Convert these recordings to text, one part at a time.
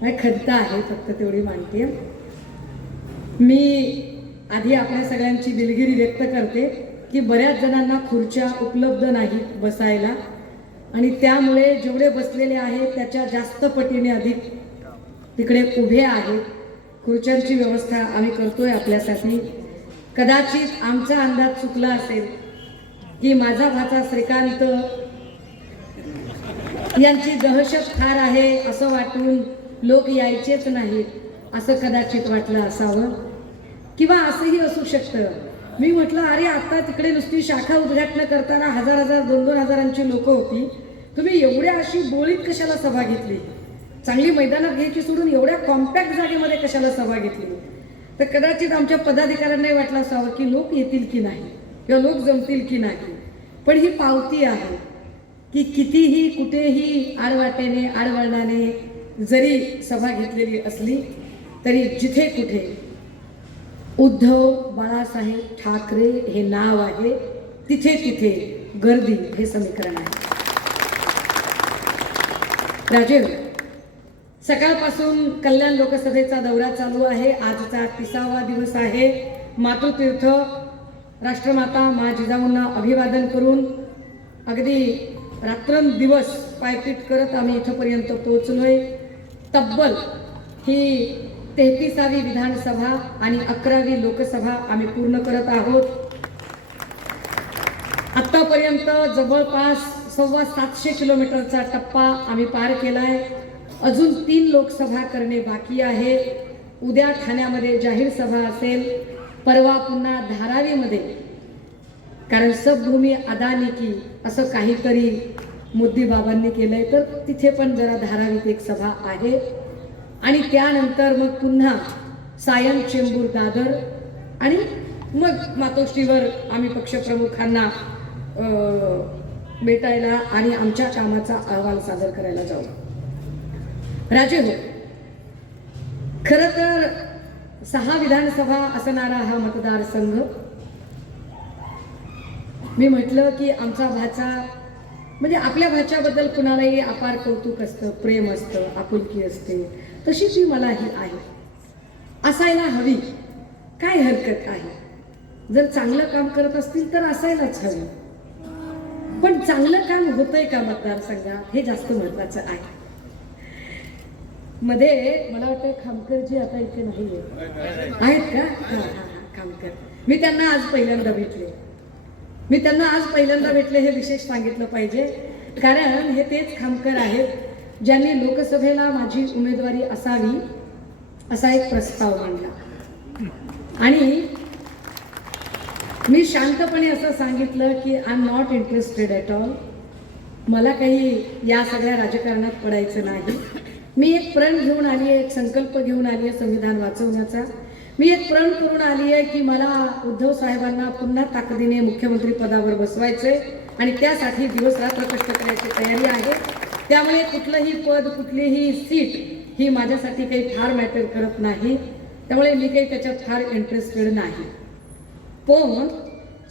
खंत आहे, फक्त तेवढी मानते. मी आधी आपल्या सगळ्यांची दिलगिरी व्यक्त करते की बऱ्याच जणांना खुर्च्या उपलब्ध नाहीत बसायला आणि त्यामुळे जेवढे बसलेले आहेत त्याच्या जास्त पटीने अधिक तिकडे उभे आहेत. खुर्च्यांची व्यवस्था आम्ही करतोय आपल्यासाठी. कदाचित आमचा अंदाज चुकला असेल की माझा भाचा श्रीकांत यांची दहशत फार आहे असं वाटून लोक यायचेच नाहीत असं कदाचित वाटलं असावं, किंवा असंही असू शकतं. मी म्हटलं अरे आता तिकडे नुसती शाखा उद्घाटन करताना 1000 2-2 हजारांची लोक होती, तुम्ही एवढ्या अशी बोळीत कशाला सभा घेतली, चांगली मैदानात घ्यायची सोडून एवढ्या कॉम्पॅक्ट जागेमध्ये कशाला सभा घेतली. तर कदाचित आमच्या पदाधिकाऱ्यांनाही वाटलं असावं की लोक येतील की नाही किंवा लोक जमतील की नाही. पण ही पावती आहे की कितीही कुठेही आडवाटेने आडवळणाने जरी सभा घेतलेली असली तरी जिथे कुठे उद्धव बाळासाहेब ठाकरे हे नाव आहे तिथे तिथे गर्दी हे समीकरण आहे. राजीव, सकाळपासून कल्याण लोकसभेचा दौरा चालू आहे. आजचा 30वा दिवस आहे. मातृतीर्थ राष्ट्रमाता मा जिजाऊंना अभिवादन करून अगदी रात्रंदिवस पायपीट करत आम्ही इथपर्यंत पोहोचलोय. तब्बल ही 33वी विधानसभा आणि 11वी लोकसभा आम्ही पूर्ण करत आहोत. आतापर्यंत जवळपास 750 किलोमीटरचा टप्पा आम्ही पार केलाय. अजून 3 लोकसभा करणे बाकी आहे. उद्या ठाण्यामध्ये जाहीर सभा असेल, परवा पुन्हा धारावीमध्ये, कारण सबभूमी अदानी की असं काहीतरी मोदी बाबांनी केलंय, तर तिथे पण जरा धारावीत एक सभा आहे. आणि त्यानंतर मग पुन्हा सायन, चेंबूर, दादर आणि मग मातोश्रीवर आम्ही पक्षप्रमुखांना भेटायला आणि आमच्या कामाचा अहवाल सादर करायला जाऊ. राजे हो, खरं तर 6 विधानसभा असणारा हा मतदारसंघ, मी म्हटलं की आमचा भाचा म्हणजे आपल्या भाच्याबद्दल कुणालाही अपार कौतुक असतं, प्रेम असतं, आपुलकी असते, तशी ती मलाही आहे, असायला हवी. काय हरकत आहे, जर चांगलं काम करत असतील तर असायलाच हवी. पण चांगलं काम होतंय का मतदारसंघात हे जास्त महत्वाचं आहे. मध्ये मला वाटतं खामकरजी आता इथे नाही आहेत का? हा, खामकर. मी त्यांना आज पहिल्यांदा भेटले हे विशेष सांगितलं पाहिजे, कारण हे तेच खामकर आहेत ज्यांनी लोकसभेला माझी उमेदवारी असावी असा एक प्रस्ताव मांडला. आणि मी शांतपणे असं सांगितलं की I am not interested at all. मला काही या सगळ्या राजकारणात पडायचं नाही. मी एक प्रण घेऊन आली आहे, एक संकल्प घेऊन आली आहे संविधान वाचवण्याचा. मी एक प्रण करून आली आहे की मला उद्धव साहेबांना पुन्हा ताकदीने मुख्यमंत्री पदावर बसवायचे आणि त्यासाठी दिवस रात्र कष्ट करायची तयारी आहे. त्यामुळे कुठलंही पद, कुठलीही सीट ही माझ्यासाठी काही फार मॅटर करत नाही. त्यामुळे मी काही त्याच्यात फार इंटरेस्टेड नाही. पण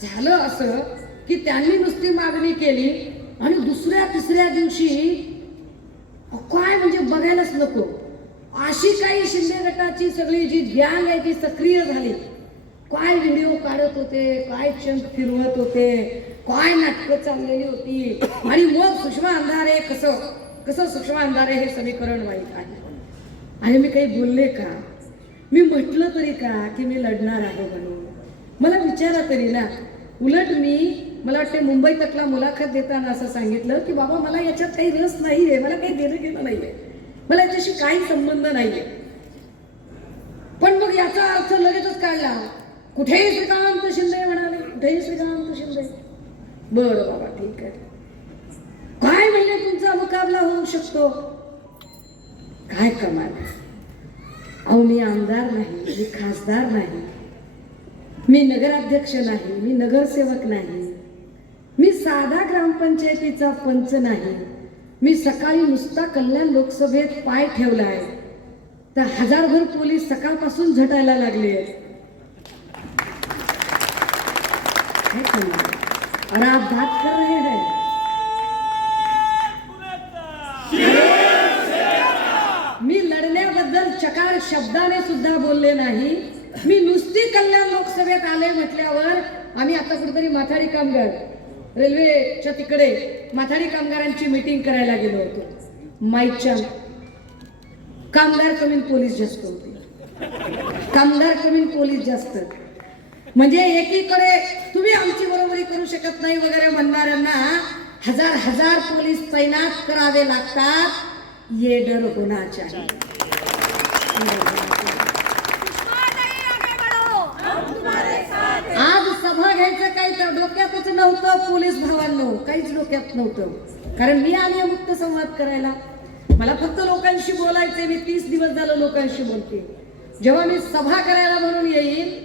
झालं असं की त्यांनी नुसती मागणी केली आणि दुसऱ्या तिसऱ्या दिवशी काय म्हणजे बघायलाच नको अशी काही शिंदे गटाची सगळी जी गँग आहे ती सक्रिय झाली. काय व्हिडिओ काढत होते, काय चंद फिरवत होते, काय नाटकं चाललेली होती. आणि मग सुषमा अंधारे कसं सुषमा अंधारे हे समीकरण माहीत आहे. आणि मी काही बोलले का? मी म्हटलं तरी का की मी लढणार आहे म्हणून? मला विचारा तरी ना. उलट मला वाटते मुंबई तकला मुलाखत देताना असं सांगितलं की बाबा मला याच्यात काही रस नाहीये, मला काही देणं घेणं नाहीये, मला याच्याशी काही संबंध नाहीये. पण मग याचा अर्थ लगेचच काढला, कुठेही श्रीकांत शिंदे म्हणाले, कुठेही श्रीकांत शिंदे. बरं बाबा ठीक आहे, काय म्हणजे तुमचा मुकाबला होऊ शकतो? काय कमाल. अहो मी आमदार नाही, मी खासदार नाही, मी नगराध्यक्ष नाही, मी नगरसेवक नाही, मी साधा ग्रामपंचायतीचा पंच नाही. मी सकाळी नुसता कल्याण लोकसभेत पाय ठेवलाय तर 1000भर पोलीस सकाळपासून झटायला लागले. और आप बात कर रहे हैं मी लढण्या माझ्याबद्दल चकार शब्दाने सुद्धा बोलले नाही. मी नुसती कल्याण लोकसभेत आले म्हटल्यावर आम्ही आता कुठेतरी माथाडी कामगार रेल्वेच्या तिकडे माथाडी कामगारांची मीटिंग करायला गेलो होतो. माईकच्या कामगार कमी पोलीस जास्त होते. कामगार कमी पोलीस जास्त म्हणजे एकीकडे तुम्ही आमची बरोबरी करू शकत नाही वगैरे म्हणणाऱ्यांना हजार हजार पोलीस तैनात करावे लागतात. ये डर होना चाहिए. आज सभा घ्यायचं काही डोक्यातच नव्हतं पोलीस भावांनो, काहीच डोक्यात नव्हतं. कारण मी आली मुक्त संवाद करायला, मला फक्त लोकांशी बोलायचे. मी 30 दिवस झालं लोकांशी बोलते. जेव्हा मी सभा करायला म्हणून येईल,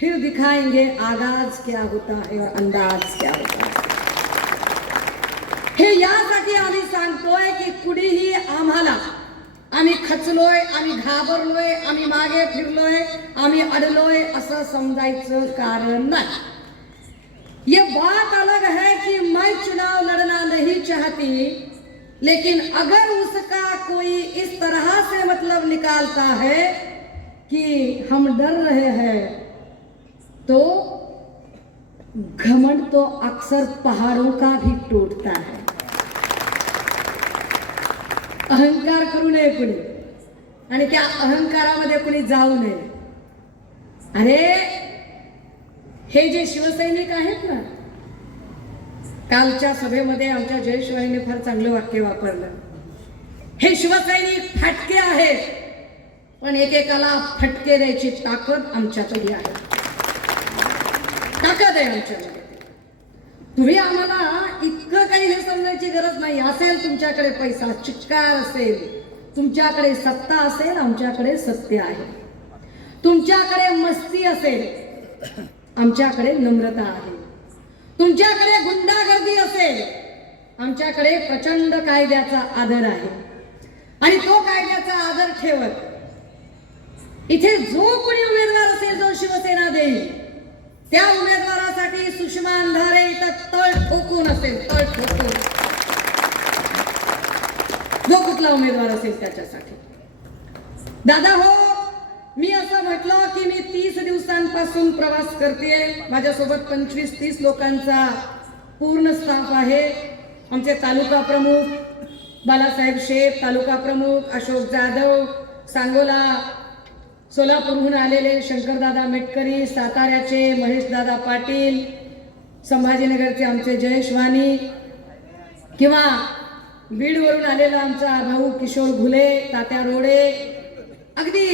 फिर दिखाएंगे आगाज क्या होता है और अंदाज क्या होता है. हे यासाठी आम्ही सांगतोय की कुणीही आम्हाला आम्ही खचलोय, आम्ही घाबरलोय, आम्ही मागे फिरलोय, आम्ही अडलोय असं समजायचं कारण नाही. ये बात अलग है कि मैं चुनाव लड़ना नहीं चाहती, लेकिन अगर उसका कोई इस तरह से मतलब निकालता है कि हम डर रहे हैं, तो घमंड तो अक्सर पहाड़ों का भी टूटता है. अहंकार करू नये कुणी आणि त्या अहंकारामध्ये कुणी जाऊ नये. अरे हे जे शिवसैनिक आहेत ना, कालच्या सभेमध्ये आमच्या जयशिवाईने फार चांगलं वाक्य वापरलं. हे शिवसैनिक फाटके आहेत, पण एकेकाला फटके द्यायची ताकद आमच्याकडे आहे. ताकद आहे आमच्याकडे. तुम्ही आम्हाला इतकं काही हे समजायची गरज नाही. असेल तुमच्याकडे पैसा, चिक्कार असेल, तुमच्याकडे सत्ता असेल, आमच्याकडे सत्य आहे. तुमच्याकडे मस्ती असेल, आमच्याकडे नम्रता आहे. तुमच्याकडे गुंडागर्दी असेल, आमच्याकडे प्रचंड कायद्याचा आदर आहे. आणि तो कायद्याचा आदर ठेवत इथे जो कोणी उमेदवार असेल, जो शिवसेना देईल, त्या उमेदवारासाठी सुषमा अंधारे इथं तळ ठोकून असेल, तळ ठोकून जो कुठला उमेदवार असेल त्याच्यासाठी. दादा हो, मी असं म्हटलं की मी 30 दिवसांपासून प्रवास करते. माझ्यासोबत 25-30 लोकांचा पूर्ण स्टाफ आहे. आमचे तालुका प्रमुख बालासाहेब शेठ, तालुका प्रमुख अशोक जाधव, सांगोला सोलापूरहून आलेले शंकरदादा मेटकरी, साताऱ्याचे महेशदादा पाटील, संभाजीनगरचे आमचे जयेश वाणी, किंवा बीडवरून आलेला आमचा भाऊ किशोर घुले, तात्या रोडे, अगदी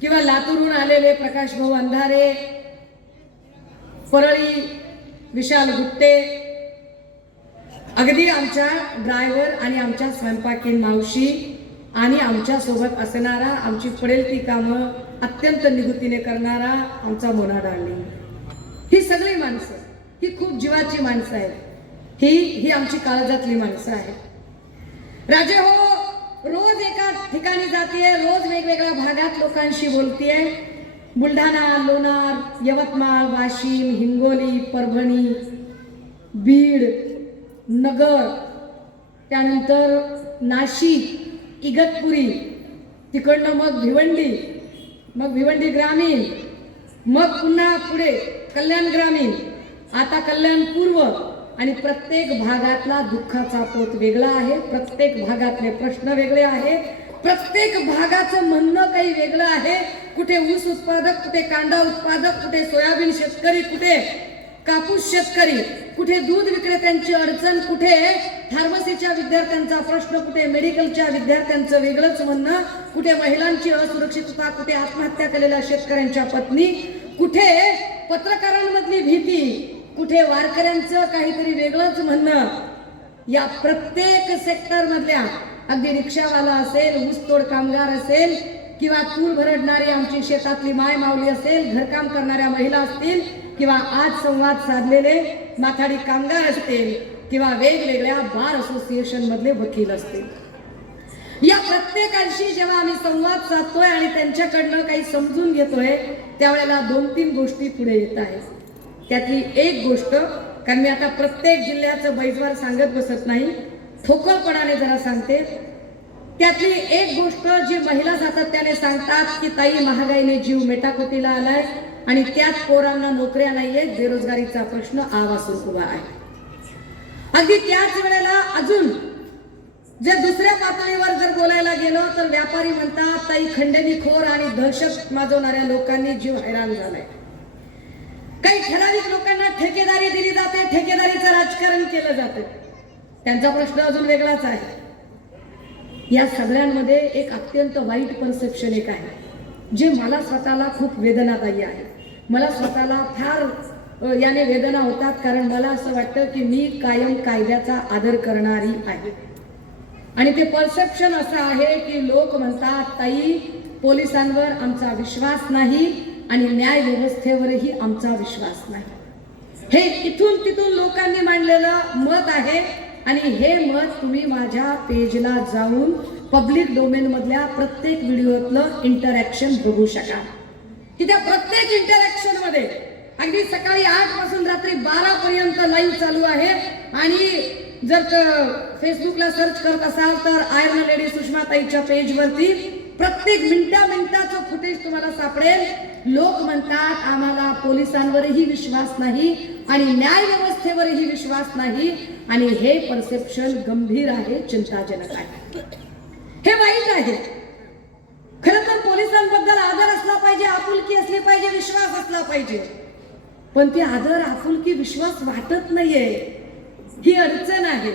किंवा लातूरहून आलेले प्रकाश भाऊ अंधारे, परळी विशाल गुट्टे, अगदी आमच्या ड्रायव्हर आणि आमच्या स्वयंपाकीन मावशी आणि आमच्या सोबत असणारा, आमची पडेल ती कामं अत्यंत निगुतीने करणारा आमचा मोना डार्लिंग. ही सगळी माणसं, ही खूप जीवाची माणसं आहेत. ही आमची काळजातली माणसं आहेत. राजे हो, रोज एका ठिकाणी जातीये, रोज वेगवेगळ्या भागात लोकांशी बोलतीये. बुलढाणा, लोणार, यवतमाळ, वाशिम, हिंगोली, परभणी, बीड, नगर, त्यानंतर नाशिक, इगतपुरी, तिकडनं मग भिवंडी, मग भिवंडी ग्रामीण, मग पुन्हा पुढे कल्याण ग्रामीण, आता कल्याण पूर्व. आणि प्रत्येक भागातला दुःखाचा पोत वेगळा आहे, प्रत्येक भागातले प्रश्न वेगळे आहेत, प्रत्येक भागाचं म्हणणं काही वेगळं आहे. कुठे ऊस उत्पादक, कुठे कांदा उत्पादक, कुठे सोयाबीन शेतकरी, कुठे कापूस शेतकरी, कुठे दूध विक्रेत्यांची अडचण, कुठे फार्मसीच्या विद्यार्थ्यांचा प्रश्न, कुठे मेडिकलच्या विद्यार्थ्यांचं वेगळंच म्हणणं, कुठे महिलांची असुरक्षितता, कुठे आत्महत्या केलेल्या शेतकऱ्यांच्या पत्नी, कुठे पत्रकारांमधली भीती, कुठे वारकऱ्यांचं काहीतरी वेगळंच म्हणणं. या प्रत्येक सेक्टर मधल्या, अगदी रिक्षावाला असेल, ऊसतोड कामगार असेल, किंवा तूर भरडणारी आमची शेतातली माय माऊली असेल, घरकाम करणाऱ्या महिला असतील, किंवा आज संवाद साधलेले माथाडी कामगार असतील, किंवा वेगवेगळ्या बार असोसिएशन मधले वकील असतील, या प्रत्येकांशी जेव्हा आम्ही संवाद साधतोय आणि त्यांच्याकडनं काही समजून घेतोय, त्यावेळेला 2-3 गोष्टी पुढे येत आहेत. त्यातली एक गोष्ट, कारण मी आता प्रत्येक जिल्ह्याचं बैजवार सांगत बसत नाही, ठोकळपणाने जरा सांगते. त्यातली एक गोष्ट जी महिला सातत्याने सांगतात की ताई महागाईने जीव मेटाकुटीला आलाय आणि त्यात पोरांना नोकऱ्या नाहीयेत, बेरोजगारीचा प्रश्न आवासून उभा आहे. अगदी त्याच वेळेला अजून जर दुसऱ्या पातळीवर जर बोलायला गेलो तर व्यापारी म्हणतात ताई खंडणीखोर आणि दहशत माजवणाऱ्या लोकांनी जीव हैराण झालाय. काही ठराविक लोकांना ठेकेदारी दिली जाते, ठेकेदारीचं राजकारण केलं जातं. त्यांचा प्रश्न अजून वेगळाच आहे. या सगळ्यांमध्ये एक अत्यंत वाईट परसेप्शन एक आहे जे मला स्वतःला खूप वेदनादायी आहे. मला स्वतःला फार याने वेदना होतात, कारण मला असं वाटतं की मी कायम कायद्याचा आदर करणारी आहे. आणि ते परसेप्शन असं आहे की लोक म्हणतात ताई पोलिसांवर आमचा विश्वास नाही आणि न्याय व्यवस्थेवरही आमचा विश्वास नाही. हे इथून तिथून लोकांनी मांडलेलं मत आहे आणि हे मत तुम्ही माझ्या पेजला जाऊन पब्लिक डोमेन मधल्या प्रत्येक व्हिडिओतलं इंटरॅक्शन बघू शकाल. की त्या प्रत्येक इंटरॅक्शन मध्ये अगदी सकाळी 8 पासून रात्री 12 पर्यंत लाईव्ह चालू आहे. आणि जर फेसबुकला सर्च करत असाल तर आयर्न लेडी सुषमाताईच्या पेजवरती प्रत्येक मिनिटाचं फुटेज तुम्हाला सापडेल. लोक म्हणतात आम्हाला पोलिसांवरही विश्वास नाही आणि न्याय व्यवस्थेवरही विश्वास नाही. आणि हे परसेप्शन गंभीर आहे, चिंताजनक आहे, हे वाईट आहे. खरं तर पोलिसांबद्दल आदर असला पाहिजे, आपुलकी असली पाहिजे, विश्वास असला पाहिजे. पण ती आदर, आपुलकी, विश्वास वाटत नाहीये, ही अडचण आहे.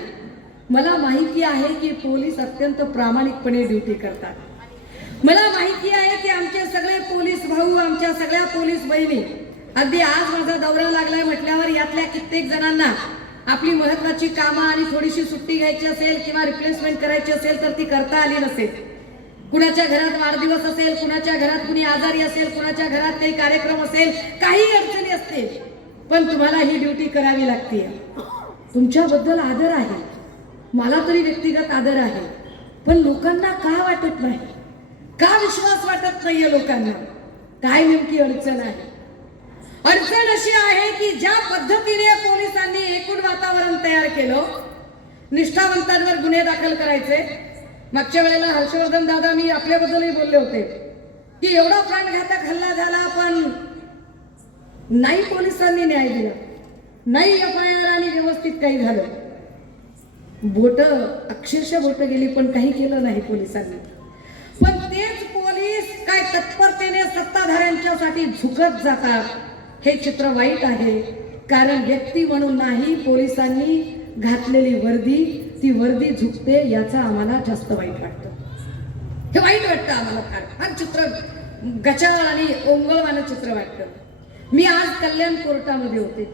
मला माहिती आहे की पोलीस अत्यंत प्रामाणिकपणे ड्युटी करतात. मला माहिती आहे की आमचे सगळे पोलीस भाऊ, आमच्या सगळ्या पोलीस बहिणी, अगदी आज माझा दौरा लागलाय म्हटल्यावर यातल्या कित्येक जणांना आपली महत्वाची कामं आणि थोडीशी सुट्टी घ्यायची असेल किंवा रिप्लेसमेंट करायची असेल तर ती करता आली नसेल. कुणाच्या घरात वाढदिवस असेल, कुणाच्या घरात कुणी आजारी असेल, कुणाच्या घरात काही कार्यक्रम असेल, काही अडचणी असतील, पण तुम्हाला ही ड्युटी करावी लागते. तुमच्याबद्दल आदर आहे, मला तरी व्यक्तिगत आदर आहे, पण लोकांना का वाटत नाही, का विश्वास वाटत नाहीये लोकांना? काय नेमकी अडचण आहे? अडचण अशी आहे की ज्या पद्धतीने पोलिसांनी एकूण वातावरण तयार केलं, निष्ठावंतांवर गुन्हे दाखल करायचे. मागच्या वेळेला हर्षवर्धन दादा मी आपल्याबद्दलही बोलले होते की एवढा प्राणघातक हल्ला झाला पण नाही पोलिसांनी न्याय दिला, नाही FIR आणि व्यवस्थित काही झालं. बोट अक्षरशः बोट गेली पण काही केलं नाही पोलिसांनी. पण तेच पोलीस काय तत्परतेने सत्ताधाऱ्यांच्यासाठी झुकत जातात, हे चित्र वाईट आहे. कारण व्यक्ती म्हणून नाही, पोलिसांनी घातलेली वर्दी, ती वर्दी झुकते याचा आम्हाला जास्त वाईट वाटतं. हे वाईट वाटतं आम्हाला, फार चित्र गचाळ आणि ओंगळवानं चित्र वाटतं. मी आज कल्याण कोर्टामध्ये होते.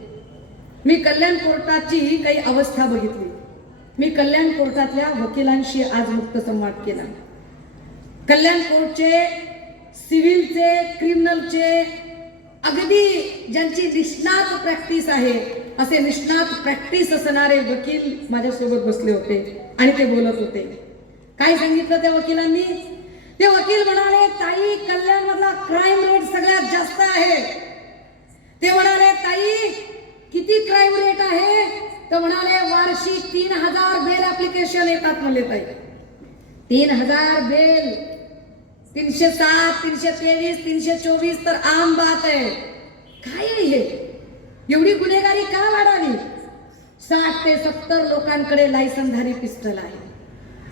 मी कल्याण कोर्टाची काही अवस्था बघितली. मी कल्याण कोर्टातल्या वकिलांशी आज मुक्त संवाद केला. कल्याण कोर्टचे, सिव्हिलचे, क्रिमिनलचे, अगदी ज्यांची निष्णात प्रॅक्टिस आहे असे निष्णात प्रॅक्टिस असणारे वकील माझ्यासोबत बसले होते आणि ते बोलत होते. काय सांगितलं त्या वकिलांनी? ते वकील म्हणाले ताई कल्याण मधला क्राईम रेट सगळ्यात जास्त आहे. ते म्हणाले ताई किती क्राईम रेट आहे? तर म्हणाले वार्षिक 3000 बेल ऍप्लिकेशन येतात म्हणले ताई. 3000 बेल, 307, 323, 324 तर आम बात आहे. काय हे एवढी गुन्हेगारी का वाढावी? 60 ते 70 लोकांकडे लायसनधारी पिस्टल आहे.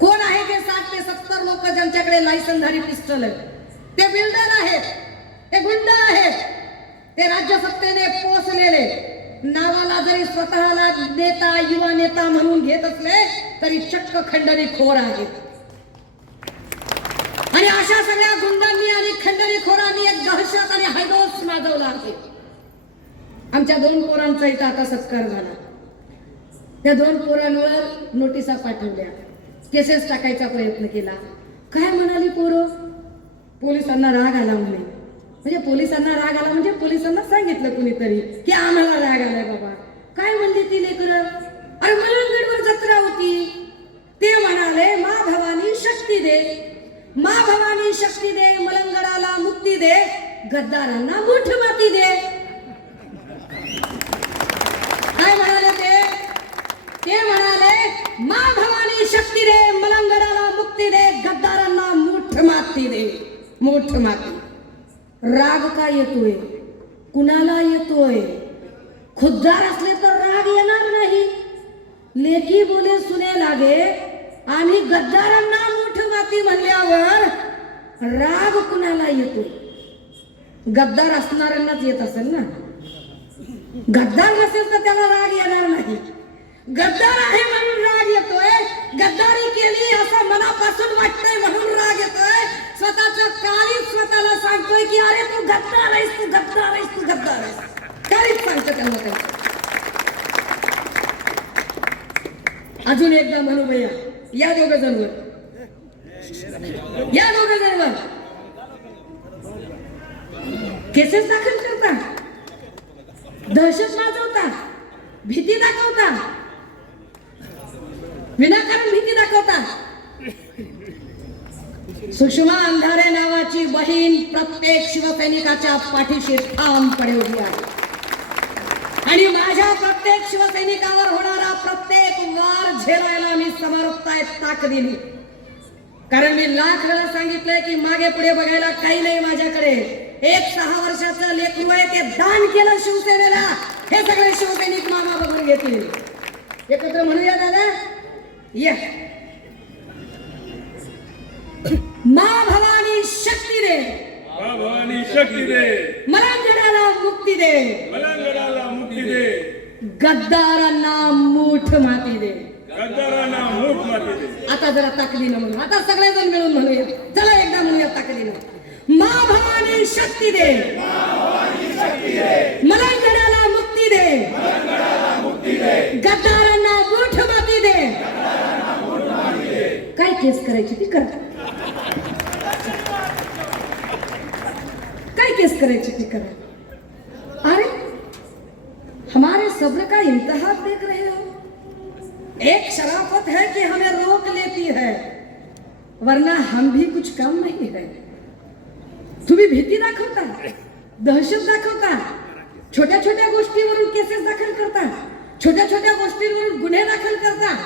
कोण आहे ते 60 ते 70 लोक ज्यांच्याकडे लायसनधारी पिस्टल आहे? ते बिल्डर आहेत, ते गुंड आहेत, ते राज्यसत्तेने पोचलेले, नावाला जरी स्वतःला नेता, युवा नेता म्हणून घेत असले तरी चक्क खंडणीखोर आहेत. आणि अशा सगळ्या गुंडांनी आणि खंडणीखोरांनी एक दहशत आणि हैदोस माजवला आहे. आमच्या 2 पोरांचा इथं आता सत्कार झाला. त्या 2 पोरांवर नोटिसा पाठवल्या, केसेस टाकायचा प्रयत्न केला. काय म्हणाली पोरं? पोलिसांना राग आला म्हणे. म्हणजे पोलिसांना राग आला म्हणजे पोलिसांना सांगितलं कुणीतरी की आम्हाला राग आलाय बाबा. काय म्हणली ती लेकरं? अरे मलंगडवर जत्रा होती. ते म्हणाले मा भवानी शक्ती दे, मा भवानी शक्ती दे, मलंगडाला मुक्ती दे, गद्दारांना मुठ माती दे. काय म्हणाले ते? ते म्हणाले मा भवानी शक्ती दे, मलंगडाला मुक्ती मुक्ती दे, गद्दारांना मूठ माती दे, मूठ माती. राग का येतोय, कुणाला येतोय? खुद्दार असले तर राग येणार नाही. लेकी बोले सुने लागे आणि गद्दारांना मूठ माती म्हणल्यावर राग कुणाला येतोय? गद्दार असणाऱ्यांनाच येत असेल ना. गद्दार नसेल तर त्याला राग येणार नाही. गद्दार आहे म्हणून राग येतोय, गद्दारी केली असं मनापासून वाटतंय म्हणून राग येतोय. स्वतःचं काळीच स्वतःला सांगतोय की अरे तू गद्दार आहेस, तू गद्दार आहेस, तू गद्दार आहेस. काळीच सांगतो त्याला काही. अजून एकदा म्हणू भैया, या दोघं जणवर, या दोघं जणवर केसेस दाखल करता, दहशत माजवता, भीती दाखवता, विनाकारण भीती दाखवता. सुषमा अंधारे नावाची बहीण प्रत्येक शिवसैनिकाच्या पाठीशी ठामपणे उभी आहे आणि माझ्या प्रत्येक शिवसैनिकावर होणारा प्रत्येक वार झेलायला मी समर्थाय ताकदीने. कारण मी लाख वेळा सांगितलंय की मागे पुढे बघायला काही नाही माझ्याकडे. एक 6 वर्षाचं लेकरू आहे, ते दान केलं शिवसेनेला. हे सगळे शिवसैनिक मामा बघून घेतील. एकत्र म्हणूया दादा, या. मा भवानी शक्ती दे, मा भवानी शक्ती दे, मराठवाड्याला मुक्ती दे, मराठवाड्याला मुक्ती दे, गद्दारांना मूठ माती दे, गद्दारांना मूठ माती दे. आता जरा ताकदीनं म्हणू, आता सगळेजण मिळून म्हणूया. चला एकदा म्हणूया ताकदीनं. मा भवानी शक्ती दे, मराठवाड्याला मुक्ती दे, गद्दारांना मूठ माती दे. काय केस करायची ती करा, काय केस करायची ती करा. अरे हमारे सब्र का इंतहा देख रहे हो. एक शराफत है कि हमें रोक लेती है, वरना हम भी कुछ कम नहीं है. तुम्ही भीती दाखवता, दहशत दाखवता, छोट्या छोट्या गोष्टीवरून केसेस दाखल करता, छोट्या छोट्या गोष्टींवरून गुन्हे दाखल करता.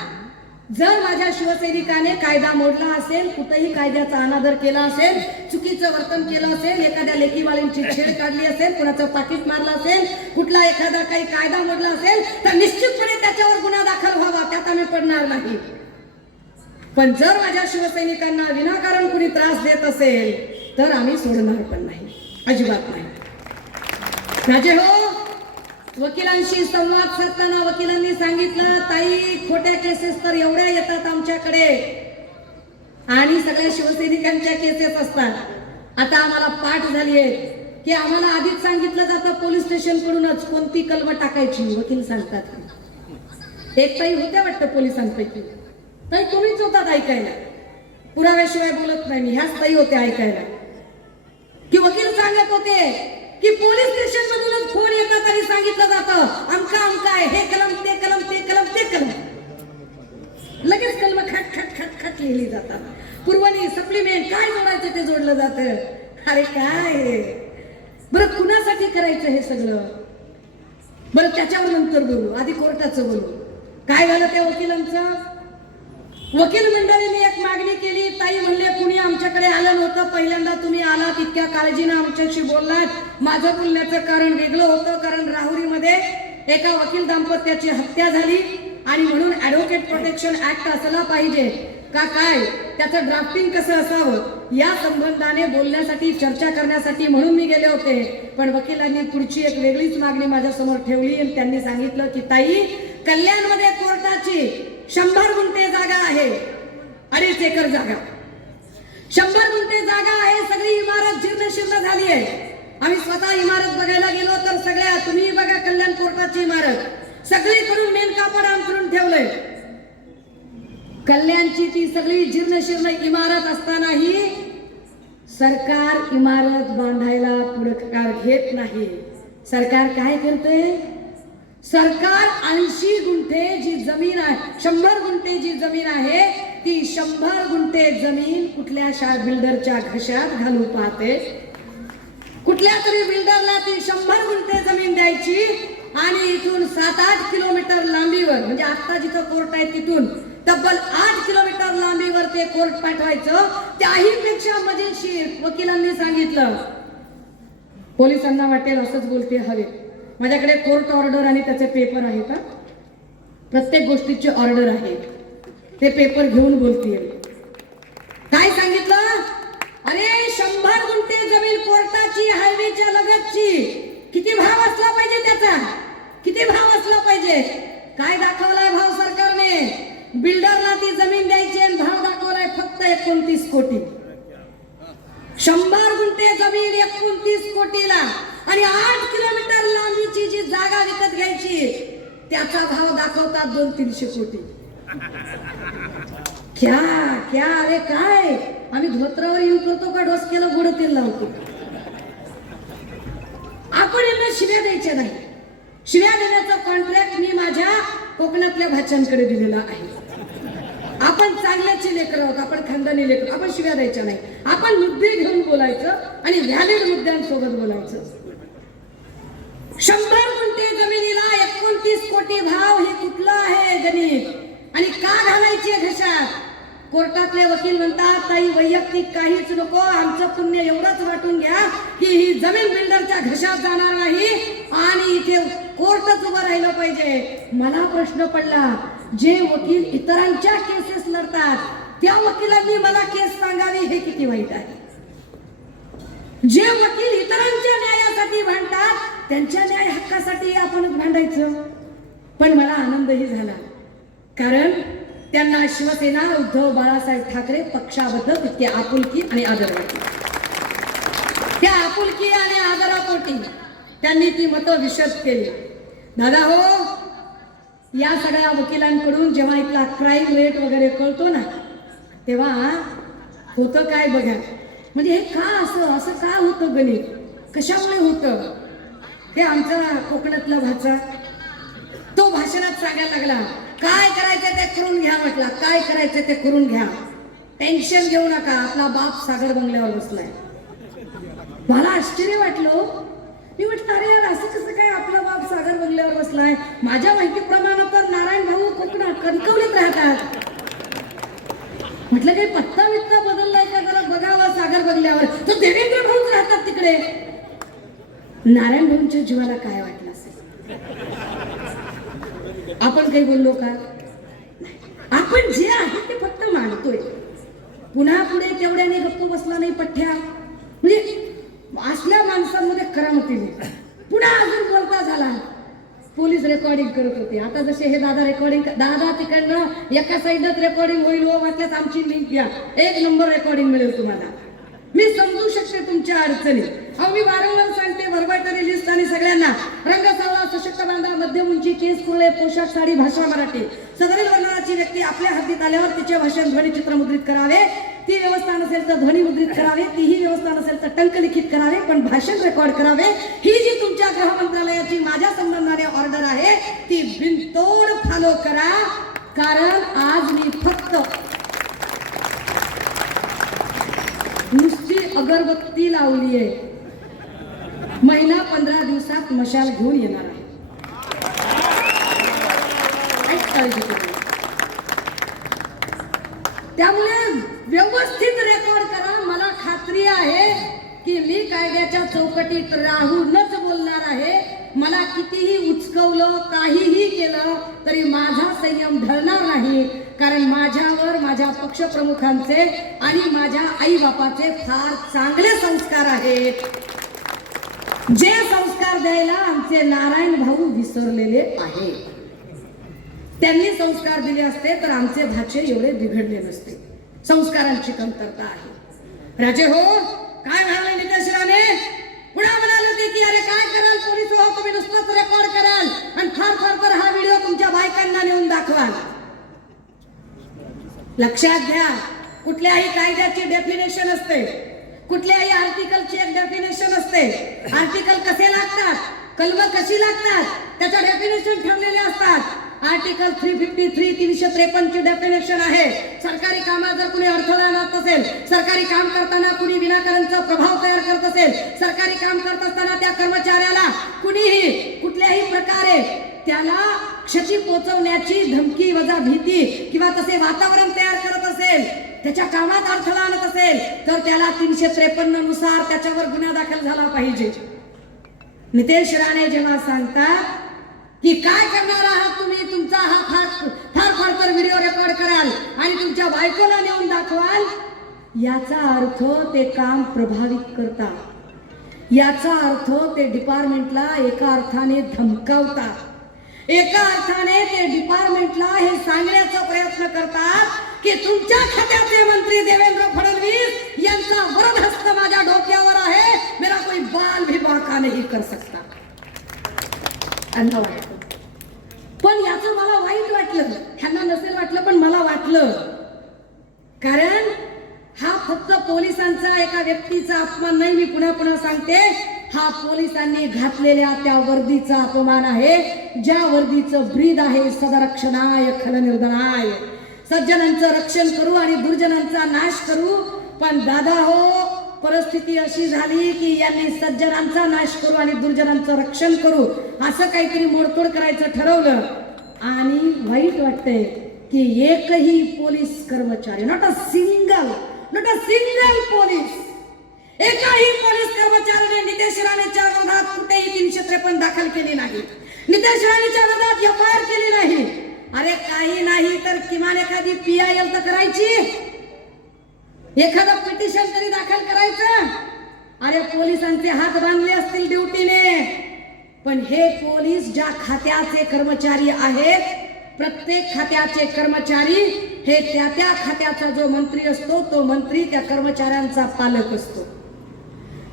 जर माझ्या शिवसैनिकाने कायदा मोडला असेल, कुठेही कायद्याचा अनादर केला असेल, चुकीचं वर्तन केलं असेल, एखाद्या लेकीवालींची छेड काढली असेल, कुणाचं पाकिट मारलं असेल, कुठला एखादा काही कायदा मोडला असेल, तर निश्चितपणे त्याच्यावर गुन्हा दाखल व्हावा, त्यात आम्ही पडणार नाही. पण जर माझ्या शिवसैनिकांना विनाकारण कुणी त्रास देत असेल तर आम्ही सोडणार पण नाही, अजिबात नाही. राजे हो, वकिलांशी संवाद साधताना वकिलांनी सांगितलं, ताई खोट्या केसेस तर एवढ्या येतात आमच्याकडे आणि सगळ्या शिवसैनिकांच्या केसेस असतात. आता आम्हाला पाठ झाली आहे की आम्हाला आधीच सांगितलं जातं पोलीस स्टेशन कडूनच कोणती कलम टाकायची. वकील सांगतात. एक ताई होत्या वाटतं पोलिसांपैकी, ताई तुम्हीच होतात ऐकायला, पुराव्याशिवाय बोलत नाही मी, ह्याच ताई होत्या ऐकायला की वकील सांगत होते की पोलीस स्टेशन मधूनच फोन येतात आणि सांगितलं जातं अमका अमका आहे, हे कलम ते कलम ते कलम ते कलम. लगेच कलम खट खट खट खट लिहिली जातात. पुरवणी सप्लिमेंट काय जोडायचं ते जोडलं जातं. अरे काय बरं, कुणासाठी करायचं हे सगळं? बरं त्याच्यावर नंतर बोलू, आधी कोर्टाचं बोलू. काय झालं त्या वकिलांचं? वकील मंडळीने एक मागणी केली. ताई म्हणले कुणी आमच्याकडे आलं नव्हतं, पहिल्यांदा तुम्ही आलात, इतक्या काळजीनं आमच्याशी बोललात. माझं बोलण्याचं कारण वेगळं होतं, कारण राहुरीमध्ये एका वकील दाम्पत्याची हत्या झाली आणि म्हणून ऍडव्होकेट प्रोटेक्शन ऍक्ट असला पाहिजे का काय, त्याचं ड्राफ्टिंग कसं असावं या संबंधाने बोलण्यासाठी, चर्चा करण्यासाठी म्हणून मी गेले होते. पण वकिलांनी पुढची एक वेगळीच मागणी माझ्या समोर ठेवली आणि त्यांनी सांगितलं की ताई, कल्याणमध्ये कोर्टाची 100 गुंठे जागा आहे, 2.5 एकर जागा, 100 गुंठे जागा आहे. सगळी इमारत जीर्णशीर्ण झाली आहे. आम्ही स्वतः इमारत बघायला गेलो तर सगळ्या, तुम्ही बघा कल्याण कोर्टाची इमारत, सगळीकडून मेन कापड अंथरून ठेवलंय. कल्याणची ती सगळी जीर्णशीर्ण इमारत असतानाही सरकार इमारत बांधायला पुढाकार घेत नाही. सरकार काय करते? सरकार 80 गुंठे जी जमीन आहे, 100 गुंठे जी जमीन आहे, ती 100 गुंठे जमीन कुठल्या बिल्डरच्या घशात घालू पाहते. कुठल्या तरी बिल्डरला ती 100 गुंठे जमीन द्यायची आणि इथून 7-8 किलोमीटर लांबीवर, म्हणजे आता जिथं कोर्ट आहे तिथून तब्बल 8 किलोमीटर लांबीवर ते कोर्ट पाठवायचं. त्याही पेक्षा मजेशीर वकिलांनी सांगितलं, पोलिसांना वाटेल असंच बोलते हवे, माझ्याकडे कोर्ट ऑर्डर आणि त्याचे पेपर आहे का, प्रत्येक गोष्टीची ऑर्डर आहे, ते पेपर घेऊन बोलते. काय सांगितलं? अरे 100 गुंठे जमीन कोर्टाची, हायवेच्या लगतची, किती भाव असला पाहिजे त्याचा, किती भाव असला पाहिजे. काय दाखवलाय भाव सरकारने? बिल्डरला ती जमीन द्यायची आणि भाव दाखवलाय फक्त 29 कोटी. 100 गुंठे जमीन 29 कोटीला आणि 8 किलोमीटर लांबीची जी जागा विकत घ्यायची त्याचा भाव दाखवतात 200-300 कोटी. क्या क्या अरे काय, आम्ही धोत्रावर येऊन करतो का डोसक्याला गोड तेल लावतो? आपण यांना शिव्या द्यायच्या नाही. शिव्या देण्याचा कॉन्ट्रॅक्ट मी माझ्या कोकणातल्या भाच्यांकडे दिलेला आहे. आपण चांगल्याचे लेकर आहोत, आपण खानदानी लेकर, आपण शिव्या द्यायच्या नाही. आपण मुद्दे घेऊन बोलायचं आणि व्हॅलिड मुद्द्यांसोबत बोलायचं. 100 गुंठे जमिनीला 29 कोटी भाव, हे कुठलं आहे गणित? आणि का घालायची घशात? कोर्टातले वकील म्हणतात, ताई वैयक्तिक काहीच नको, आमचं पुण्य एवढंच वाटून घ्या की ही जमीन बिल्डरच्या घशात जाणार नाही आणि इथे कोर्टच उभं राहिलं पाहिजे. मला प्रश्न पडला, जे वकील इतरांच्या केसेस लढतात त्या वकिलांनी मला केस सांगावी, हे किती वाईट आहे. जे वकील इतरांच्या न्यायासाठी भांडतात त्यांच्या न्याय हक्कासाठी आपणच भांडायचं. पण मला आनंदही झाला, कारण त्यांना शिवसेना उद्धव बाळासाहेब ठाकरे पक्षाबद्दल इतके आपुलकी आणि आदर वाटले. त्या आपुलकी आणि आदरापोटी त्यांनी ती मतं विशद केली. दादा हो, या सगळ्या वकिलांकडून जेव्हा इथला क्राईम रेट वगैरे कळतो ना, तेव्हा होतं काय बघा, म्हणजे हे का असं का होतं गणित, कशामुळे होतं? हे आमचा कोकणातला भाचा तो भाषणात सांगायला लागला, काय करायचं ते करून घ्या म्हटला, काय करायचं ते करून घ्या, टेन्शन घेऊ नका, आपला बाप सागर बंगल्यावर बसलाय. मला आश्चर्य वाटलं. मी म्हटलं अरे यार, असं कसं काय आपला बाप सागर बंगल्यावर बसलाय? माझ्या माहितीप्रमाणे तर नारायण भाऊ कोकणात कणकवलीत राहतात. म्हटलं काही पत्ता बित्ता बदललाय का, जरा बघावं सागर बंगल्यावर. तर देवेंद्र भाऊच राहतात तिकडे. नारायण भाऊंच्या जीवाला काय वाटलं असेल? आपण काही बोललो का? आपण जे आहे ते फक्त मानतोय. पुन्हा पुढे तेवढ्याने गप्प बसला नाही पठ्या. म्हणजे असल्या माणसांमध्ये करामतीने पुन्हा अजून बोलता झाला. पोलीस रेकॉर्डिंग करत होते. आता जसे हे दादा रेकॉर्डिंग, दादा तिकडनं एका साईडच रेकॉर्डिंग होईल हो, वाटल्यास आमची लिंक घ्या, 1 नंबर रेकॉर्डिंग मिळेल तुम्हाला. मी समजू शकते तुमच्या अडचणी. अहो मी वारंवार सांगते, व्हर्बायटरी लिस्ट आणि सगळ्यांना रंग सावळा, सशक्त बांधा, मध्यम उंची, केस कुरळे, पोशाख, साडी, भाषा मराठी. सदरील वर्णनाची व्यक्ती आपल्या हद्दीत आल्यावर तिचे भाषण ध्वनिचित्र मुद्रित करावे. ती व्यवस्था नसेल तर ध्वनी मुद्रित करावे. तीही व्यवस्था नसेल तर टंकलिखित करावे, पण भाषण रेकॉर्ड करावे. ही जी तुमच्या गृह मंत्रालयाची माझ्या संबंधाने ऑर्डर आहे ती बिनतोड फॉलो करा. कारण आज मी फक्त नुसती अगरबत्ती लावली आहे. महिला 15 दिवसात मशाल घेऊन येणार आहे. त्यामुळे व्यवस्थित रेकॉर्ड करा. मला खात्री आहे की मी कायद्याच्या चौकटीत राहूनच बोलणार आहे. मला कितीही उचकवलं, काहीही केलं तरी माझा संयम ढळणार नाही. कारण माझ्यावर माझ्या पक्षप्रमुखांचे आणि माझ्या आई बापाचे फार चांगले संस्कार आहेत. जे संस्कार द्यायला आमचे नारायण भाऊ विसरलेले आहे. त्यांनी संस्कार दिले असते तर आमचे भाचे एवढे बिघडले नसते. संस्कारांची कमतरता आहे. राजे हो, काय म्हणाले नितेशराणे? पुन्हा म्हणाले होते की अरे काय कराल पोलीस हो, तुम्ही नुसतंच रेकॉर्ड कराल आणि फार फार तर हा व्हिडिओ तुमच्या बायकांना नेऊन दाखवाल. लक्षात घ्या, कुठल्याही कायद्याची डेफिनेशन असते, कुठल्याही आर्टिकलची एक डेफिनेशन असते. आर्टिकल कसे लागतात, कलम कशी लागतात, त्याच्या डेफिनेशन ठरलेले असतात. आर्टिकल 353 353 ची डेफिनेशन आहे. सरकारी कामात जर कुणी अडथळा आणत असेल, सरकारी काम करताना कुणी विनाकारणचा प्रभाव तयार करत असेल, सरकारी काम करत असताना त्या कर्मचाऱ्याला कुणीही कुठल्याही प्रकारे त्याला क्षती पोचवण्याची धमकी वजा भीती किंवा तसे वातावरण तयार करत असेल, त्याच्या कामात अडथळा आणत असेल, तर त्याला 353 नुसार त्याच्यावर गुन्हा दाखल झाला पाहिजे. नितेश राणे जेव्हा सांगतात की काय करणार आहात तुम्ही, तुमचा हा फार तर व्हिडिओ रेकॉर्ड कराल आणि तुमच्या बायकोला नेऊन दाखवाल, याचा अर्थ ते काम प्रभावित करतात. याचा अर्थ ते डिपार्टमेंटला एका अर्थाने धमकावतात. एका अर्थाने ते डिपार्टमेंटला हे सांगण्याचा प्रयत्न करतात की तुमच्या खात्याचे मंत्री देवेंद्र फडणवीस यांचा वरद हस्त माझ्या डोक्यावर आहे, मेरा कोई बाल भी बाका नहीं कर सकता. पण याचं मला वाईट वाटलं, ह्यांना नसेल वाटलं पण मला वाटलं, कारण हा फक्त पोलिसांचा एका व्यक्तीचा अपमान नाही, मी पुन्हा पुन्हा सांगते, हा पोलिसांनी घातलेल्या त्या वर्दीचा अपमान आहे, ज्या वर्दीचं ब्रीद आहे सदरक्षणाय खलनिर्दनाय, सज्जनांचं रक्षण करू आणि दुर्जनांचा नाश करू. पण दादा हो, परिस्थिती अशी झाली की यांनी सज्जनांचा नाश करू आणि दुर्जनांचं रक्षण करू असं काहीतरी मोडतोड करायचं ठरवलं. आणि वाईट वाटतंय की एकही पोलीस कर्मचारी, नॉट अ सिंगल पोलीस, एकाही पोलीस कर्मचाऱ्याने नितेश राणेच्या विरोधात कुठेही 353 दाखल केली नाही, नितेश राणेच्या विरोधात एफआयआर केली नाही. अरे काही नाही तर किमान एखादी PIL तर करायची, एखादं पिटिशन तरी दाखल करायचं. अरे पोलिसांचे हात बांधले असतील ड्युटीने, पण हे पोलीस ज्या खात्याचे कर्मचारी आहेत, प्रत्येक खात्याचे कर्मचारी हे त्या खात्याचा जो मंत्री असतो तो मंत्री त्या कर्मचाऱ्यांचा पालक असतो.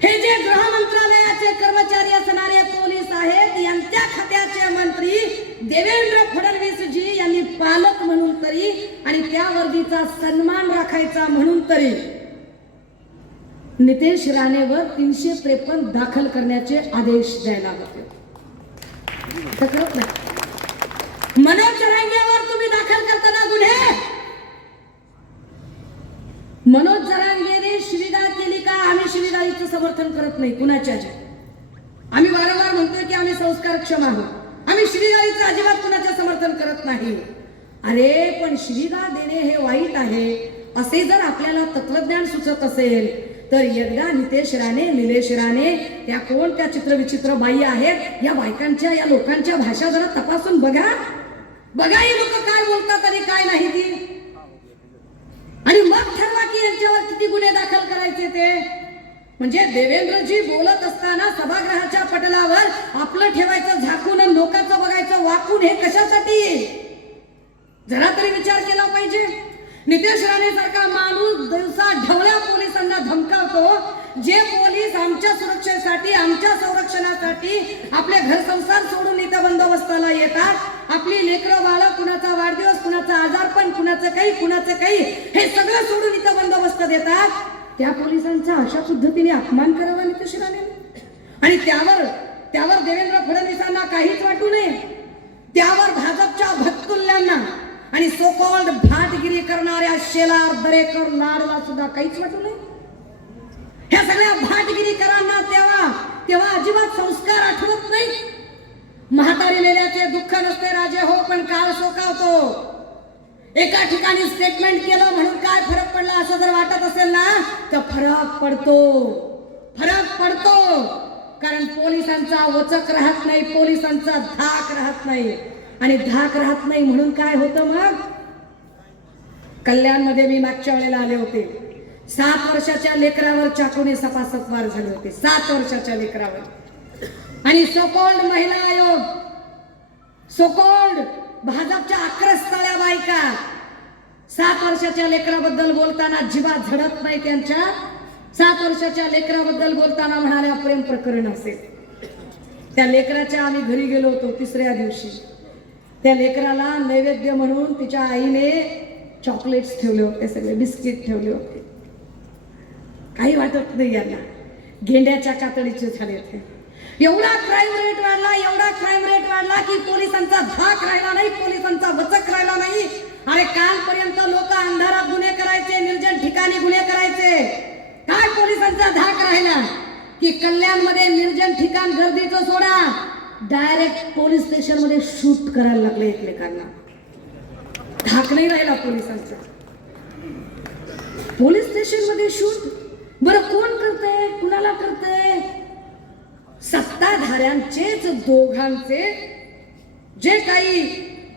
हे जे गृह मंत्रालयाचे कर्मचारी असणारे पोलीस आहेत, यांच्या खात्याचे मंत्री देवेंद्र फडणवीस जी यांनी पालक म्हणून तरी आणि त्या वर्दीचा सन्मान राखायचा म्हणून तरी नितेश राणेवर 353 दाखल करण्याचे आदेश द्यायला होते. मनोज जरांगेवर तुम्ही दाखल करताना गुन्हे, मनोज जरांगेने शिवीगाळ केली का? आम्ही शिवीगाळीचं समर्थन करत नाही कुणाच्या. आम्ही वारंवार म्हणतोय की आम्ही संस्कारक्षम आहोत, आम्ही शिवीगाळीचं अजिबात कुणाचं समर्थन करत नाही. अरे पण शिवीगाळ देणे हे वाईट आहे असे जर आपल्याला तत्वज्ञान सुचत असेल तर एकदा नितेश राणे, निलेश राणे, त्या कोण त्या चित्रविचित्र बाई आहेत, या बायकांच्या, या लोकांच्या भाषा जरा तपासून बघा. हे लोक काय बोलतात आणि काय नाही ती, आणि मग ठरवा की यांच्यावर किती गुन्हे दाखल करायचे ते. म्हणजे देवेंद्रजी बोलत असताना सभागृहाच्या पटलावर आपलं ठेवायचं झाकून आणि लोकांचं बघायचं वाकून, हे कशासाठी? जरा तरी विचार केला पाहिजे. नितेश राणे सारखा माणूस दिवसा ढवळ्या पोलिसांना धमकावतो, जे पोलीस आमच्या सुरक्षेसाठी, आमच्या संरक्षणासाठी आपले घर संसार सोडून इथं बंदोबस्ताला येतात, आपली लेकरं बाळं, कुणाचा वाढदिवस, कुणाचा आजारपण, कुणाचं काही, हे सगळं सोडून इथं बंदोबस्त देतात. त्या पोलिसांचा अशा पद्धतीने अपमान करावा नितेश राणे, आणि त्यावर देवेंद्र फडणवीसांना काहीच वाटू नये, त्यावर भाजपच्या भक्तुल्यांना आणि सो कॉल्ड भाटगिरी करणाऱ्या शेलार, दरेकर, लाडला सुद्धा काहीच वाटू नये. ह्या सगळ्या भाटगिरीकरांना तेव्हा अजिबात संस्कार आठवत नाही. म्हातारी मेल्याचे दुःख नसते राजे हो, पण काळ सोकावतो. एका ठिकाणी स्टेटमेंट केलं म्हणून काय फरक पडला असं जर वाटत असेल ना, तर फरक पडतो. कारण पोलिसांचा वचक राहत नाही, पोलिसांचा धाक राहत नाही, आणि धाक राहत नाही म्हणून काय होतं मग? कल्याणमध्ये मी मागच्या वेळेला आले होते, 7 वर्षाच्या लेकरावर चाकूने सपासप वार झाले होते, 7 वर्षाच्या लेकरावर. आणि सोकॉल्ड महिला आयोग, सोकॉल्ड भाजपच्या आक्रस्ताळ्या बायका 7 वर्षाच्या लेकराबद्दल बोलताना जिवात झडत नाही त्यांच्या. 7 वर्षाच्या लेकराबद्दल बोलताना म्हणाल्या प्रेम प्रकरण असेल. त्या लेकराच्या आम्ही घरी गेलो होतो 3ऱ्या दिवशी. त्या लेकराला नैवेद्य म्हणून तिच्या आईने चॉकलेट्स ठेवले होते, सगळे बिस्किट ठेवले होते. काही वाटत नाही यांना, गेंड्याच्या कातडीचे झाले होते. एवढा क्राईम रेट वाढला की पोलिसांचा धाक राहिला नाही, पोलिसांचा वचक राहिला नाही. अरे कालपर्यंत लोक अंधारात गुन्हे करायचे, निर्जन ठिकाणी गुन्हे करायचे. काय पोलिसांचा धाक राहिला की कल्याणमध्ये निर्जन ठिकाण गर्दीचं सोडा, डायरेक्ट पोलीस स्टेशन मध्ये शूट करायला लागले एकमेकांना. धाक नाही राहिला पोलिसांचा. पोलीस स्टेशन मध्ये शूट. बरं कोण करतंय, कुणाला करतंय? सत्ताधाऱ्यांचेच दोघांचे जे काही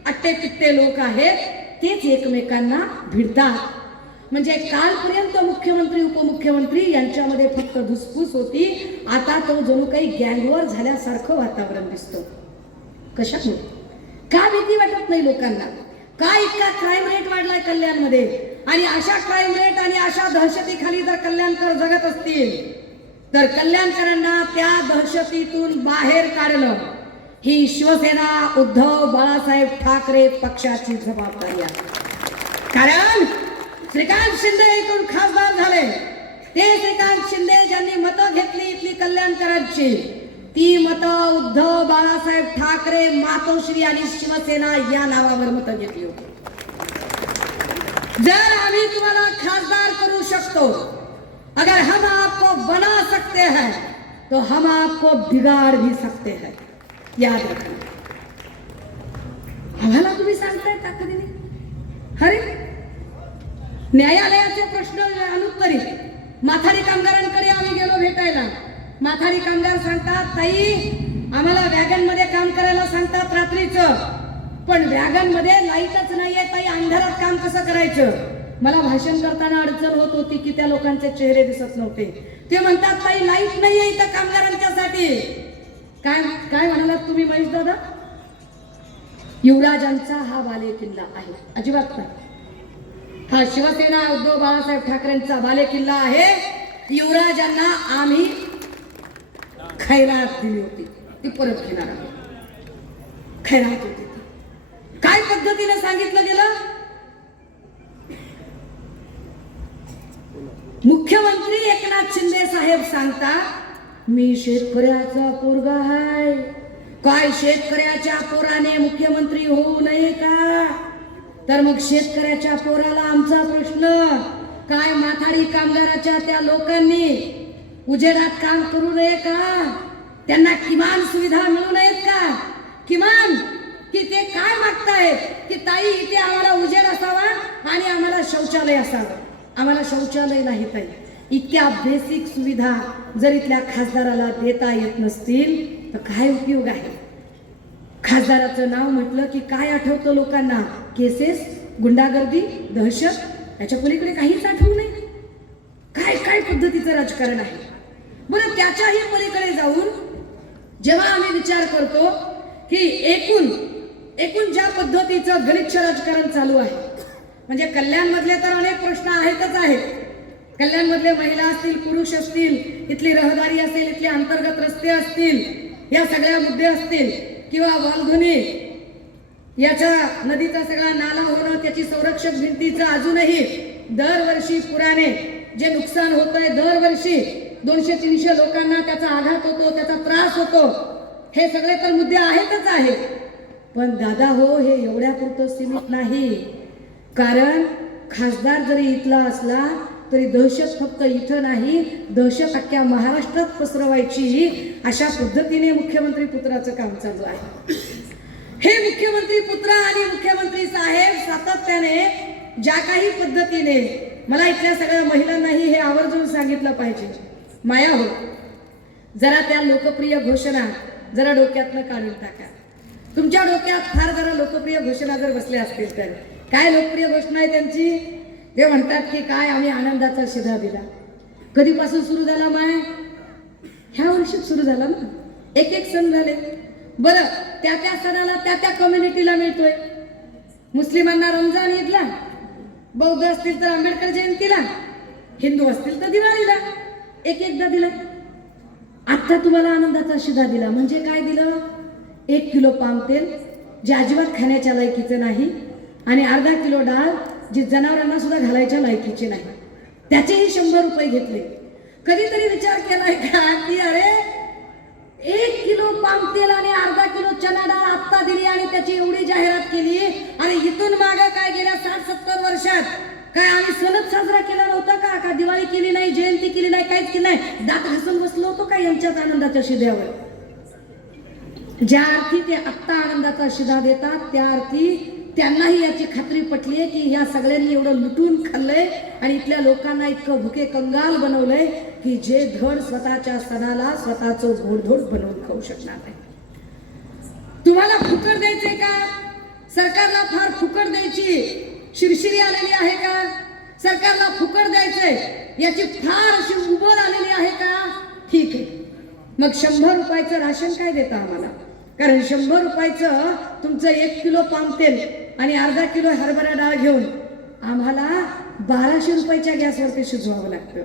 अट्टे लोक आहेत तेच एकमेकांना भिडतात. म्हणजे कालपर्यंत मुख्यमंत्री उपमुख्यमंत्री यांच्यामध्ये फक्त धुसफूस होती, आता तो जणू काही गँगवॉर झाल्यासारखं वातावरण दिसतं. कशामुळे? का भीती वाटत नाही लोकांना? का इतका क्राईम रेट वाढलाय कल्याणमध्ये? आणि अशा क्राईम रेट आणि अशा दहशतीखाली जर कल्याणकर जगत असतील तर कल्याणकरांना त्या दहशतीतून बाहेर काढणं ही शिवसेना उद्धव बाळासाहेब ठाकरे पक्षाची जबाबदारी आहे. कारण श्रीकांत शिंदे इकडून खासदार झाले, ते श्रीकांत शिंदे ज्यांनी मतं घेतली इथली कल्याणकरांची, ती मतं उद्धव बाळासाहेब ठाकरे मातोश्री आणि शिवसेना या नावावर मतं घेतली होती. जर आम्ही तुम्हाला खासदार करू शकतो, अगर हम आपको बना सकते हैं तो हम आपको बिगाड़ भी सकते हैं, याद रखना. आम्हाला तुम्ही सांगताय ताकदीने? अरे न्यायालयाचे प्रश्न अनुत्तरित. माथाडी कामगारांकडे आम्ही गेलो भेटायला. माथाडी कामगार सांगतात, ताई आम्हाला वॅगन मध्ये काम करायला सांगतात रात्रीचं, पण वॅगन मध्ये लाईटच नाहीये ताई, अंधारात काम कसं करायचं? मला भाषण करताना अडचण होत होती की त्या लोकांचे चेहरे दिसत नव्हते. ते म्हणतात ताई लाईट नाहीये इथं कामगारांच्यासाठी. काय काय म्हणालात तुम्ही महेश दादा? युवराजांचा हा बालेकिल्ला आहे, अजिबात नाही. हा शिवसेना उद्धव बाळासाहेब ठाकरेंचा बालेकिल्ला आहे. युवराजांना आम्ही खैरात दिली होती, ती परत घेणार आहोत. खैरात होती ती. काय पद्धतीने सांगितलं गेलं? मुख्यमंत्री एकनाथ शिंदे साहेब सांगतात, मी शेतकऱ्याचा पोरगा आहे. काय शेतकऱ्याच्या पोराने मुख्यमंत्री होऊ नये का? तर मग शेतकऱ्याच्या पोराला आमचा प्रश्न काय? माथाडी कामगाराच्या त्या लोकांनी उजेडात काम करू नये का? त्यांना किमान सुविधा मिळू नयेत का? किमान की ते काय मागतायत की ताई इथे आम्हाला उजेड असावा आणि आम्हाला शौचालय असावं. आम्हाला शौचालय नाही ताई. इतक्या बेसिक सुविधा जर इथल्या खासदाराला देता येत नसतील तर काय उपयोग आहे? खासदाराचं नाव म्हटलं की काय आठवतं लोकांना? केसेस, गुंडागर्दी, दहशत. त्याच्या पलीकडे काहीच आठवू नये. काय काय पद्धतीचं राजकारण आहे? बरं त्याच्याही पलीकडे जाऊन जेव्हा आम्ही विचार करतो की एकूण ज्या पद्धतीचं गलिच्छ राजकारण चालू आहे, म्हणजे कल्याण मधले तर अनेक प्रश्न आहेतच आहेत. कल्याण मधले महिला असतील, पुरुष असतील, इथली रहदारी असेल, इथले अंतर्गत रस्ते असतील, या सगळ्या मुद्दे असतील, किंवा वालधुनी याच्या नदीचा सगळा नाला होणं, त्याची संरक्षक भिंतीचं अजूनही दरवर्षी पुराने जे नुकसान होतंय, दरवर्षी 200-300 लोकांना त्याचा आघात होतो, त्याचा त्रास होतो, हे सगळे तर मुद्दे आहेतच आहेत. पण दादा हो, हे एवढ्यापुरतं सीमित नाही. कारण खासदार जरी इथला असला तरी दहशत फक्त इथं नाही, दहशत अख्ख्या महाराष्ट्रात पसरवायची अशा पद्धतीने मुख्यमंत्री पुत्राचं काम चालू आहे. हे मुख्यमंत्री पुत्र आणि मुख्यमंत्री साहेब सातत्याने ज्या काही पद्धतीने, मला इथल्या सगळ्या महिलांनाही हे आवर्जून सांगितलं पाहिजे, माया हो, जरा त्या लोकप्रिय घोषणा जरा डोक्यातनं काढून टाका. तुमच्या डोक्यात फार जरा लोकप्रिय घोषणा जर बसल्या असतील तर काय लोकप्रिय घोषणा आहे त्यांची? ते म्हणतात की काय आम्ही आनंदाचा शिधा दिला. कधीपासून सुरू झाला माय? ह्या वर्षीच सुरू झाला ना. एक सण झाले. बरं त्या सणाला त्या कम्युनिटीला मिळतोय. मुस्लिमांना रमजान ईदला, बौद्ध असतील तर आंबेडकर जयंतीला, हिंदू असतील तर दिवाळीला एकदा दिला. आता तुम्हाला आनंदाचा शिधा दिला म्हणजे काय दिलं? 1 किलो पाम तेल जे अजिबात खाण्याच्या लायकीचं नाही आणि अर्धा किलो डाळ जी जनावरांना सुद्धा घालायच्या लायकीचे नाही, त्याचेही 100 रुपये घेतले. कधीतरी विचार केलाय का की अरे 1 किलो पाम तेल आणि अर्धा किलो चना डाळ आत्ता दिली आणि त्याची एवढी जाहिरात केली, आणि इथून मागे काय गेल्या 60-70 वर्षात काय आम्ही सणच साजरा केला नव्हता का? का दिवाळी केली नाही, जयंती केली नाही, काहीच केली नाही, दात घासून बसलो होतो का यांच्याच आनंदाच्या शिद्यावर? ज्या अर्थी ते आत्ता आनंदाचा शिधा देतात त्या अर्थी त्यांनाही याची खात्री पटली आहे की या सगळ्यांनी एवढं लुटून खाल्लंय आणि इथल्या लोकांना इतकं भुके कंगाल बनवलंय की जे धड स्वतःच्या सणाला स्वतःचं घोडधोड बनवून खाऊ शकणार नाही. तुम्हाला फुकट द्यायचंय का? सरकारला फार फुकट द्यायची शिरशिरी आलेली आहे का? सरकारला फुकट द्यायचंय याची फार अशी उबळ आलेली आहे का? ठीक आहे, मग 100 रुपयाचं राशन काय देता आम्हाला? कारण 100 रुपयाचं तुमचं 1 किलो पाम तेल आणि अर्धा किलो हरभरा डाळ घेऊन आम्हाला 1200 रुपयाच्या गॅसवरती शिजवावं लागतं.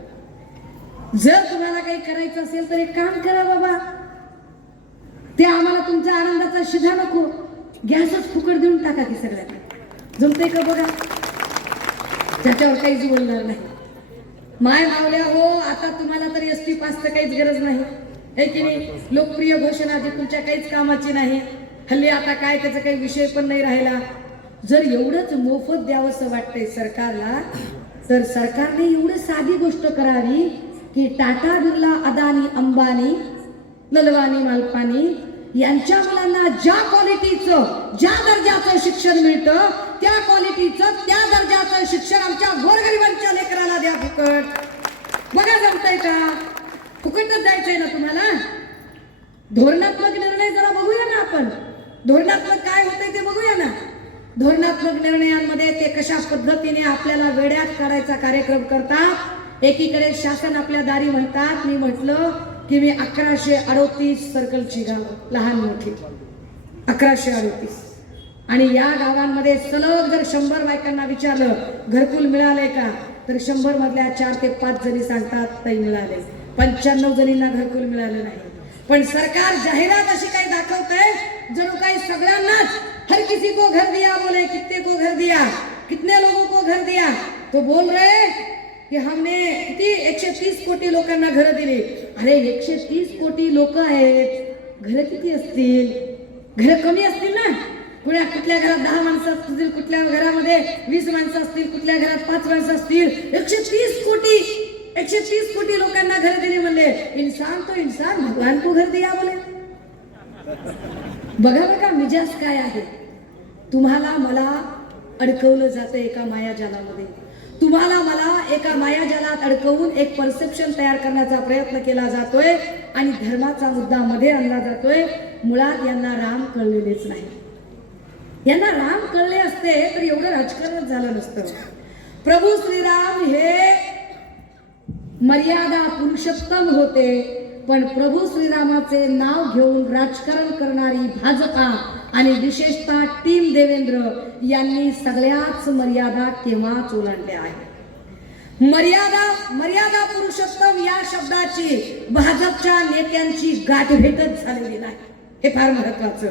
जर तुम्हाला काही करायचं असेल तर एक काम करा बाबा, ते आम्हाला तुमचा आनंदाचा शिधा नको, गॅसच फुकट देऊन टाका की सगळ्यांना. जमतंय का बघा? त्याच्यावर काहीच बोलणार नाही. माय मावल्या हो, आता तुम्हाला तर एसटी पासचं काहीच गरज नाही है की नाही? लोकप्रिय घोषणा जी तुमच्या काहीच कामाची नाही. हल्ली आता काय त्याचा काही विषय पण नाही राहिला. जर एवढंच मोफत द्यावंसं वाटतंय सरकारला तर सरकारने एवढं साधी गोष्ट करावी की टाटा बिर्ला अदानी अंबानी ललवानी मालपानी यांच्या मुलांना ज्या क्वालिटीचं ज्या दर्जाचं शिक्षण मिळतं त्या क्वालिटीचं त्या दर्जाचं शिक्षण आमच्या गोरगरिबांच्या लेकराला द्या फुकट. बघा जमतंय का? फुकटच द्यायचंय ना तुम्हाला? धोरणात्मक निर्णय जरा बघूया ना आपण. धोरणात्मक काय होतंय ते बघूया ना. धोरणात्मक निर्णयांमध्ये ते कशा पद्धतीने आपल्याला वेड्यात काढायचा कार्यक्रम करतात. एकीकडे शासन आपल्या दारी म्हणतात. मी म्हटलं की मी 1138 सर्कलची गाव लहान मोठी 1138 आणि या गावांमध्ये सलग जर 100 बायकांना विचारलं घरकुल मिळालंय का तर 100 मधल्या 4 ते 5 जणी सांगतात ताई मिळाले. 95 जणींना घरकुल मिळालं नाही. पण सरकार जाहिरात अशी काही दाखवतंय जणू काही सगळ्यांनाच हर किसी को घर दिया बोले कितने को घर दिया कितने लोगों को घर दिया. तो बोल रहे की हमने किती 130 कोटी लोकांना घर दिली. अरे 130 कोटी लोक आहेत, घर किती असतील? घर कमी असतील ना. कुठल्या घरात 10 माणसं असतील, कुठल्या घरामध्ये 20 माणसं असतील, कुठल्या घरात 5 माणसं असतील. 130 कोटी लोकांना घर दिली म्हणले. इंसान तो इंसान भगवान को घर दिया बोले. बघा बघा मिजाज काय आहे. तुम्हाला मला अडकवलं जातं एका मायाजालामध्ये. तुम्हाला मला एका मायाजालात अडकवून एक परसेप्शन तयार करण्याचा प्रयत्न केला जातोय आणि धर्माचा मुद्दा मध्ये आणला जातोय. मुळात यांना राम कळलेलेच नाही. यांना राम कळले असते तर एवढं राजकारण झालं नसतं. प्रभू श्रीराम हे मर्यादा पुरुषोत्तम होते, पण प्रभू श्रीरामाचे नाव घेऊन राजकारण करणारी भाजपा आणि विशेषतः टीम देवेंद्र यांनी सगळ्याच मर्यादा केव्हाच ओलांडल्या आहेत. मर्यादा पुरुषोत्तम या शब्दाची भाजपच्या नेत्यांची गाठभेटच झालेली नाही. हे फार महत्वाचं.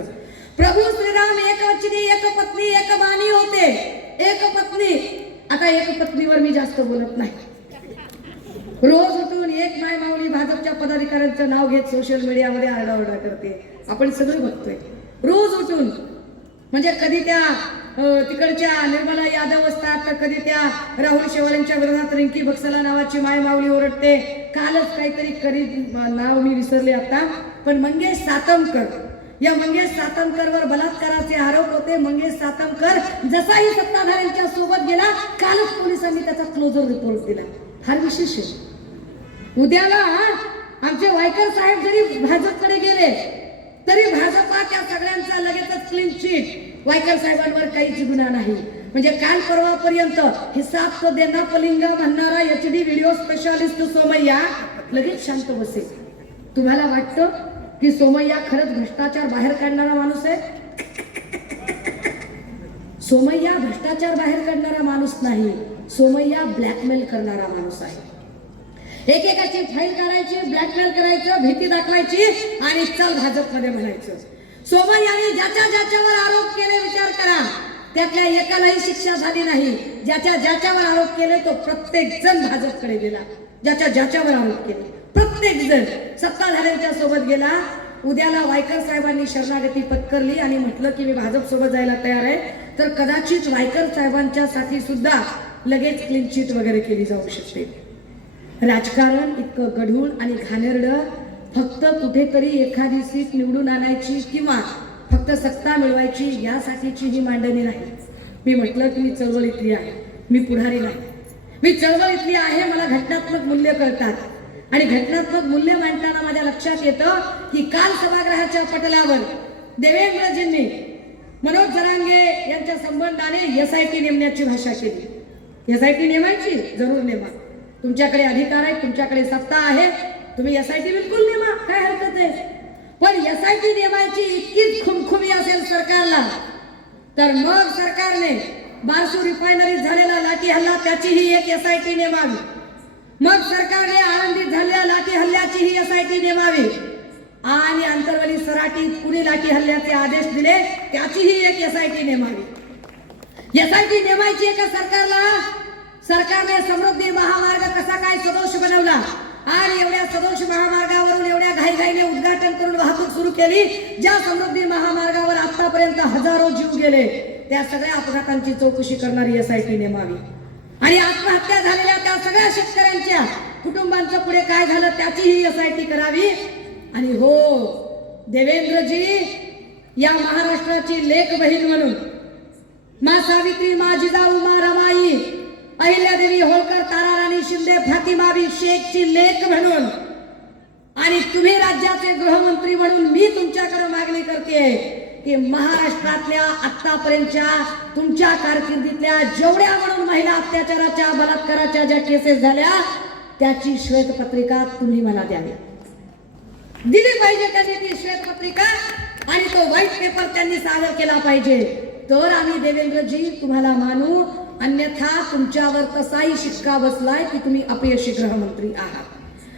प्रभू श्रीराम एकवचनी एकपत्नी एकबाणी होते. एकपत्नी. आता एकपत्नीवर मी जास्त बोलत नाही. रोज उठून एक माय माऊली भाजपच्या पदाधिकाऱ्यांचं नाव घेत सोशल मीडियामध्ये आरडाओरडा करते. आपण सगळे बघतोय रोज उठून. म्हणजे कधी त्या तिकडच्या निर्मला यादव असतात तर कधी त्या राहुल शेवाळेंच्या विरोधात रिंकी बक्सला नावाची माय माऊली ओरडते. कालच काहीतरी कधी नाव मी विसरले आता, पण मंगेश सातमकर, या मंगेश सातमकरवर बलात्काराचे आरोप होते. मंगेश सातमकर जसाही सत्ताधाऱ्यांच्या सोबत गेला कालच पोलिसांनी त्याचा क्लोजर रिपोर्ट दिला. फार विशेष आहे. उद्याला आमचे वायकर साहेब जरी भाजपकडे गेले तरी भाजपा त्या सगळ्यांचा लगेचच क्लीन चिट. वायकर साहेबांवर काहीच गुन्हा नाही. म्हणजे काल परवापर्यंत हिसाब तो देना पलिंगा म्हणणारा HD व्हिडिओ स्पेशालिस्ट सोमय्या लगेच शांत बसेल. तुम्हाला वाटतं की सोमय्या खरंच भ्रष्टाचार बाहेर काढणारा माणूस आहे? सोमय्या भ्रष्टाचार बाहेर काढणारा माणूस नाही. सोमय्या ब्लॅकमेल करणारा माणूस आहे. एकेकाची फाईल काढायची, ब्लॅकमेल करायचं, भीती दाखवायची आणि चल भाजपमध्ये म्हणायचं. सोमय्याने ज्याच्यावर आरोप केले विचार करा त्यातल्या एकालाही शिक्षा झाली नाही. ज्याच्यावर आरोप केले तो प्रत्येक जण भाजपकडे गेला. ज्याच्यावर आरोप केले प्रत्येक जण सत्ताधाऱ्यांच्या सोबत गेला. उद्याला वायकर साहेबांनी शरणागती पत्करली आणि म्हटलं की मी भाजप सोबत जायला तयार आहे तर कदाचित वायकर साहेबांच्या साठी सुद्धा लगेच क्लीन चिट वगैरे केली जाऊ शकते. राजकारण इतकं गढूळ आणि घाणेरडं फक्त कुठेतरी एखादी सीट निवडून आणायची किंवा फक्त सत्ता मिळवायची यासाठीची ही मांडणी नाही. मी म्हटलं की मी चळवळीतली आहे, मी पुढारी नाही. मी चळवळीतली आहे, मला घटनात्मक मूल्य कळतात आणि घटनात्मक मूल्य मांडताना माझ्या लक्षात येतं की काल सभागृहाच्या पटलावर देवेंद्रजींनी मनोज जरांगे यांच्या संबंधाने SIT नेमण्याची भाषा केली. SIT नेमायची, जरूर नेमा. तुमच्याकडे अधिकार आहे, तुमच्याकडे सत्ता आहे, तुम्ही SIT बिलकुल नेमा, काय हरकत आहे. पण SIT नेमायची इतकीच खुमखुमी असेल सरकारला तर मग सरकारने बारसू रिफायनरीत झालेला लाठी हल्ला त्याचीही एक SIT नेमावी. मग सरकारने आळंदीत झालेल्या लाठी हल्ल्याचीही SIT नेमावी आणि आंतरवली सराटीत पुणे लाठी हल्ल्याचे आदेश दिले त्याचीही एक SIT नेमावी. SIT नेमायची एका सरकारला. सरकारने समृद्धी महामार्ग कसा काय सदोष बनवला आणि एवढ्या सदोष महामार्गावरून एवढ्या घाईघाईने उद्घाटन करून वाहतूक सुरू केली. ज्या समृद्धी महामार्गावर आतापर्यंत हजारो जीव गेले त्या सगळ्या अपघातांची चौकशी करणारी SIT नेमावी आणि आत्महत्या झालेल्या त्या सगळ्या शेतकऱ्यांच्या कुटुंबांचं पुढे काय झालं त्याचीही SIT करावी. आणि हो देवेंद्रजी, या महाराष्ट्राची लेक बहीण म्हणून मा सावित्री, मा जिजाऊ, मा रमाई, अहिल्यादेवी होळकर, ताराराणी शिंदे, फातिमाबी शेखची लेक म्हणून आणि तुम्ही राज्याचे गृहमंत्री म्हणून मी तुमच्याकडे मागणी करते की महाराष्ट्रातल्या आतापर्यंतच्या तुमच्या कारकिर्दीतल्या जेवढ्या म्हणून महिला अत्याचाराच्या, बलात्काराच्या ज्या केसेस झाल्या त्याची श्वेतपत्रिका तुम्ही मला द्यावी. दिली पाहिजे त्यांनी ती श्वेतपत्रिका आणि तो व्हाईट पेपर त्यांनी सादर केला पाहिजे. तर आम्ही देवेंद्रजी तुम्हाला मानू, अन्यथा तुमच्यावर तसाही शिक्का बसलाय की तुम्ही अपयशी गृहमंत्री आहात.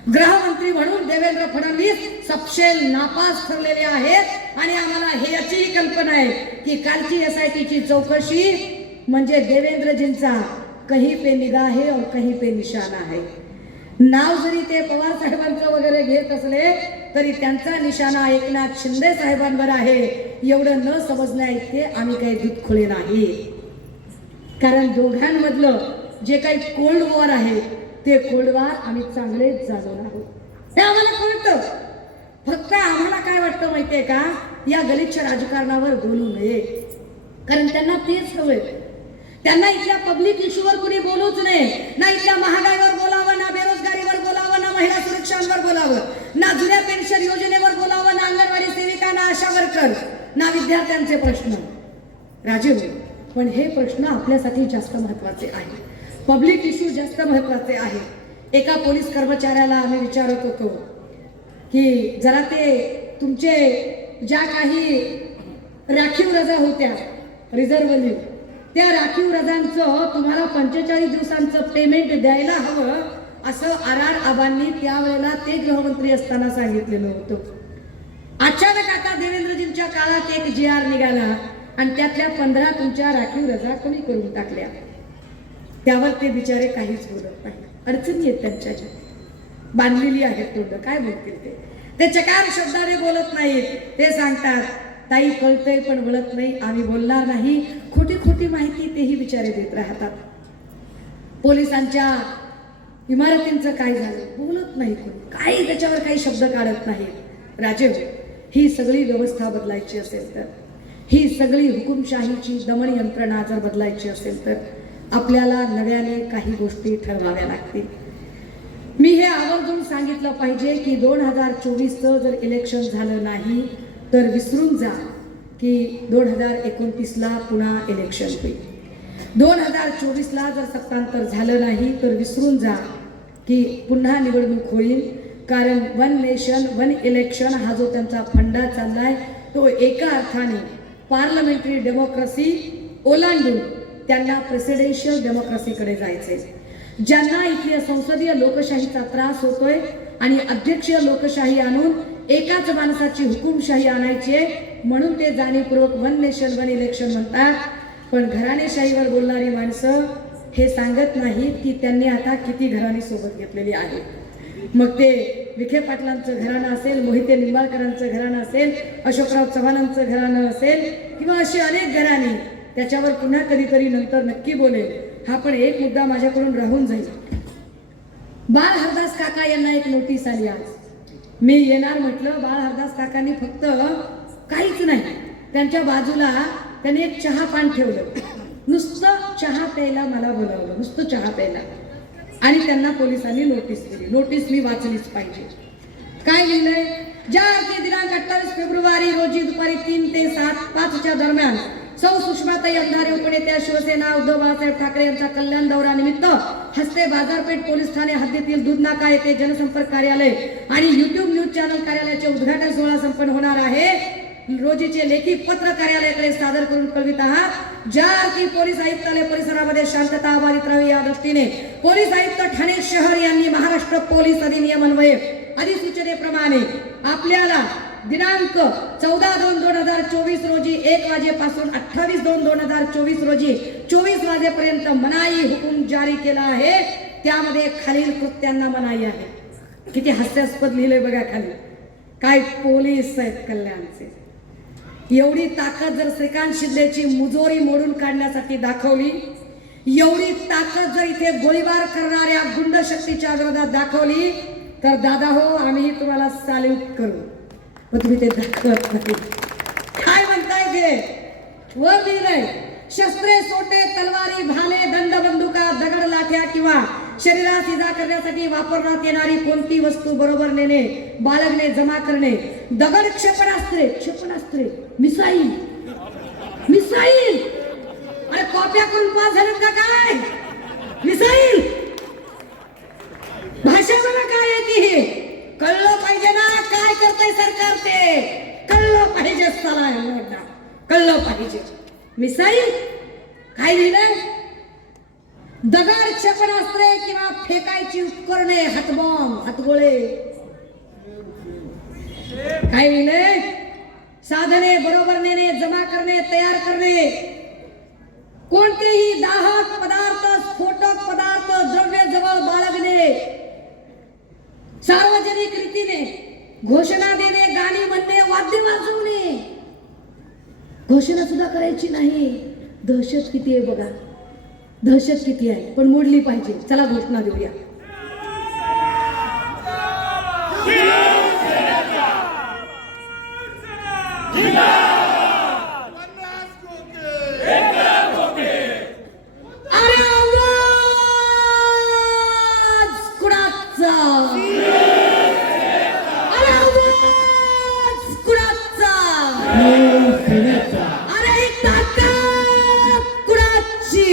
गृहमंत्री म्हणून देवेंद्र फडणवीस सपशेल नापास ठरलेले आहेत आणि आम्हाला हे याचीही कल्पना आहे की कालची SITची चौकशी म्हणजे देवेंद्रजींचा कहीं पे निगाह है और कहीं पे निशाणा है. नाव जरी ते पवार साहेबांचं वगैरे घेत असले तरी त्यांचा निशाणा एकनाथ शिंदे साहेबांवर आहे. एवढं न समजण्या इतके आम्ही काही दूधखोळे नाही. कारण दोघांमधलं जे काही कोल्ड वॉर आहे ते कोल्ड वॉर आम्ही चांगलेच जाणून आहोत, हे आम्हाला कळतं. फक्त आम्हाला काय वाटतं माहितीये का, या गलिच्छ राजकारणावर बोलू नये. कारण त्यांना तेच हवंय. त्यांना इथल्या पब्लिक इश्यूवर कुणी बोलूच नये. ना इथल्या महागाईवर बोलावं, ना बेरोजगारीवर बोलावं, ना महिला सुरक्षांवर बोलावं, ना जुन्या पेन्शन योजनेवर बोलावं, ना अंगणवाडी सेविका, ना आशा वर्कर, ना विद्यार्थ्यांचे प्रश्न. राजे हो, पण हे प्रश्न आपल्यासाठी जास्त महत्वाचे आहे. पब्लिक इश्यू जास्त महत्वाचे आहे. एका पोलीस कर्मचाऱ्याला आम्ही विचारत होतो की जरा ते तुमचे ज्या काही राखीव रजा होत्या रिझर्व्ह लीव्ह, त्या राखीव रजांचं तुम्हाला 45 दिवसांचं पेमेंट द्यायला हवं असं RR आबांनी त्यावेळेला ते गृहमंत्री असताना सांगितलेलं होतं. अचानक आता देवेंद्रजींच्या काळात एक GR निघाला आणि त्यातल्या 15 तुमच्या राखीव रजा कमी करून टाकल्या. त्यावर ते बिचारे काहीच बोलत नाही. अडचणी आहेत त्यांच्या, बांधलेली आहेत तोंड, काय बोलतील ते चकार शब्दाने बोलत नाहीत. ते सांगतात ताई कळतंय पण बोलत नाही, आम्ही बोलणार नाही. खोटी खोटी माहिती तेही बिचारे देत राहतात. पोलिसांच्या इमारतींचं काय झालं बोलत नाही कोणी, काही त्याच्यावर काही शब्द काढत नाही. राजे, ही सगळी व्यवस्था बदलायची असेल तर, ही सगळी हुकुमशाहीची दमन यंत्रणा जर बदलायची असेल तर आपल्याला नव्याने काही गोष्टी ठरवाव्या लागतील. मी हे आवर्जून सांगितलं पाहिजे की 2024चं जर इलेक्शन झालं नाही तर विसरून जा की 2029ला पुन्हा इलेक्शन होईल. 2024ला जर सत्तांतर झालं नाही तर विसरून जा की पुन्हा निवडणूक होईल. कारण वन नेशन वन इलेक्शन हा जो त्यांचा फंडा चाललाय तो एका अर्थाने पार्लमेंटरी डेमोक्रेसी ओलांडून त्यांना प्रेसिडेन्शियल डेमोक्रेसीकडे जायचंय. ज्यांना इथल्या संसदीय लोकशाहीचा त्रास होतोय आणि अध्यक्षीय लोकशाही आणून एकाच माणसाची हुकुमशाही आणायची आहे म्हणून ते जाणीवपूर्वक वन नेशन वन इलेक्शन म्हणतात. पण घराणेशाहीवर बोलणारी माणसं हे सांगत नाहीत की त्यांनी आता किती घराणी सोबत घेतलेली आहे. मग ते विखे पाटलांचं घराणं असेल, मोहिते निंबाळकरांचं घराणं असेल, अशोकराव चव्हाणांचं घराणं असेल किंवा अशी अनेक घराणी, त्याच्यावर पुन्हा कधीतरी नंतर नक्की बोलेल. हा पण एक मुद्दा माझ्याकडून राहून जाईल. बाळ हरदास काका यांना एक नोटीस आली आज. मी येणार म्हटलं. बाळ हरदास काकांनी फक्त काहीच नाही, त्यांच्या बाजूला त्यांनी एक चहा पान ठेवलं. नुसतं चहा प्यायला मला बोलावलं, नुसतं चहा प्यायला. आणि त्यांना पोलिसांनी नोटीस दिली. नोटीस मी वाचलीच पाहिजे. काय लिहिलंय? ज्या अर्थी दिनांक 28 फेब्रुवारी रोजी दुपारी 3 ते 5च्या दरम्यान सौ सुषमाताई अंधारे उपनेत्या शिवसेना उद्धव बाळासाहेब ठाकरे यांचा कल्याण दौरा निमित्त हस्ते बाजारपेठ पोलीस ठाणे हद्दीतील दूधनाका येथे जनसंपर्क कार्यालय आणि YouTube न्यूज चॅनल कार्यालयाचे उद्घाटन सोहळा संपन्न होणार आहे. रोजीचे लेखी पत्र कार्यालयाकडे सादर करून कळवित आहात. ज्या अर्थी पोलीस आयुक्तालय परिसरामध्ये शांतता अबाधित राहावी या दृष्टीने पोलीस आयुक्त ठाणे शहर यांनी महाराष्ट्र पोलीस अधिनियम अन्वये अधिसूचनेप्रमाणे आपल्याला दिनांक 14/2/2024 रोजी 1 वाजेपासून 28/2/2024 रोजी 24 वाजेपर्यंत मनाई हुकूम जारी केला आहे. त्यामध्ये खालील कृत्यांना मनाई आहे. किती हास्यास्पद लिहिलंय बघा खाली. काय पोलीस आहेत कल्याणचे. एवढी ताकद जर श्रीकांत शिंदेची मुजोरी मोडून काढण्यासाठी दाखवली, एवढी ताकद जर इथे गोळीबार करणाऱ्या गुंड शक्तीच्या विरोधात दाखवली, तर दादा हो आम्ही तुम्हाला सॅल्यूट करू. पण तुम्ही ते दाखवत नाही. काय म्हणताय ते? वर लिहिलंय, शस्त्रे, सोटे, तलवारी, भाले, दंड, बंदुका, दगड, लाठ्या किंवा शरीरास इजा करण्यासाठी वापरण्यात येणारी कोणती वस्तू बरोबर नेणे, बाळगणे, जमा करणे. दगड, क्षेपणास्त्रे, मिसाईल. अरे कॉप्या करून पास झालेत का काय? मिसाईल भाषा बघा काय आहे ती. हे कळलं पाहिजे ना काय करतंय सरकार. ते कळलं पाहिजे. चला कळलं पाहिजे. मिसाईल काय लिहिलंय? दगड, क्षेपणास्त्रे किंवा फेकायची उपकरणे, हातबॉम्ब, हातगोळे. काय लिहिलंय? साधने बरोबर नेणे, जमा करणे, तयार करणे. कोणतेही दाहक पदार्थ, स्फोटक पदार्थ, द्रव्य जवळ बाळगणे. सार्वजनिक रीतीने घोषणा देणे, गाणी म्हणणे, वाद्य वाजवणे. घोषणा सुद्धा करायची नाही. दहशत किती आहे बघा, दहशत किती आहे. पण मोडली पाहिजे. चला घोषणा देऊया. अरे आवाज कुणाचा? अरे आवाज कुणाचा? अरे ही ताकद कुणाची?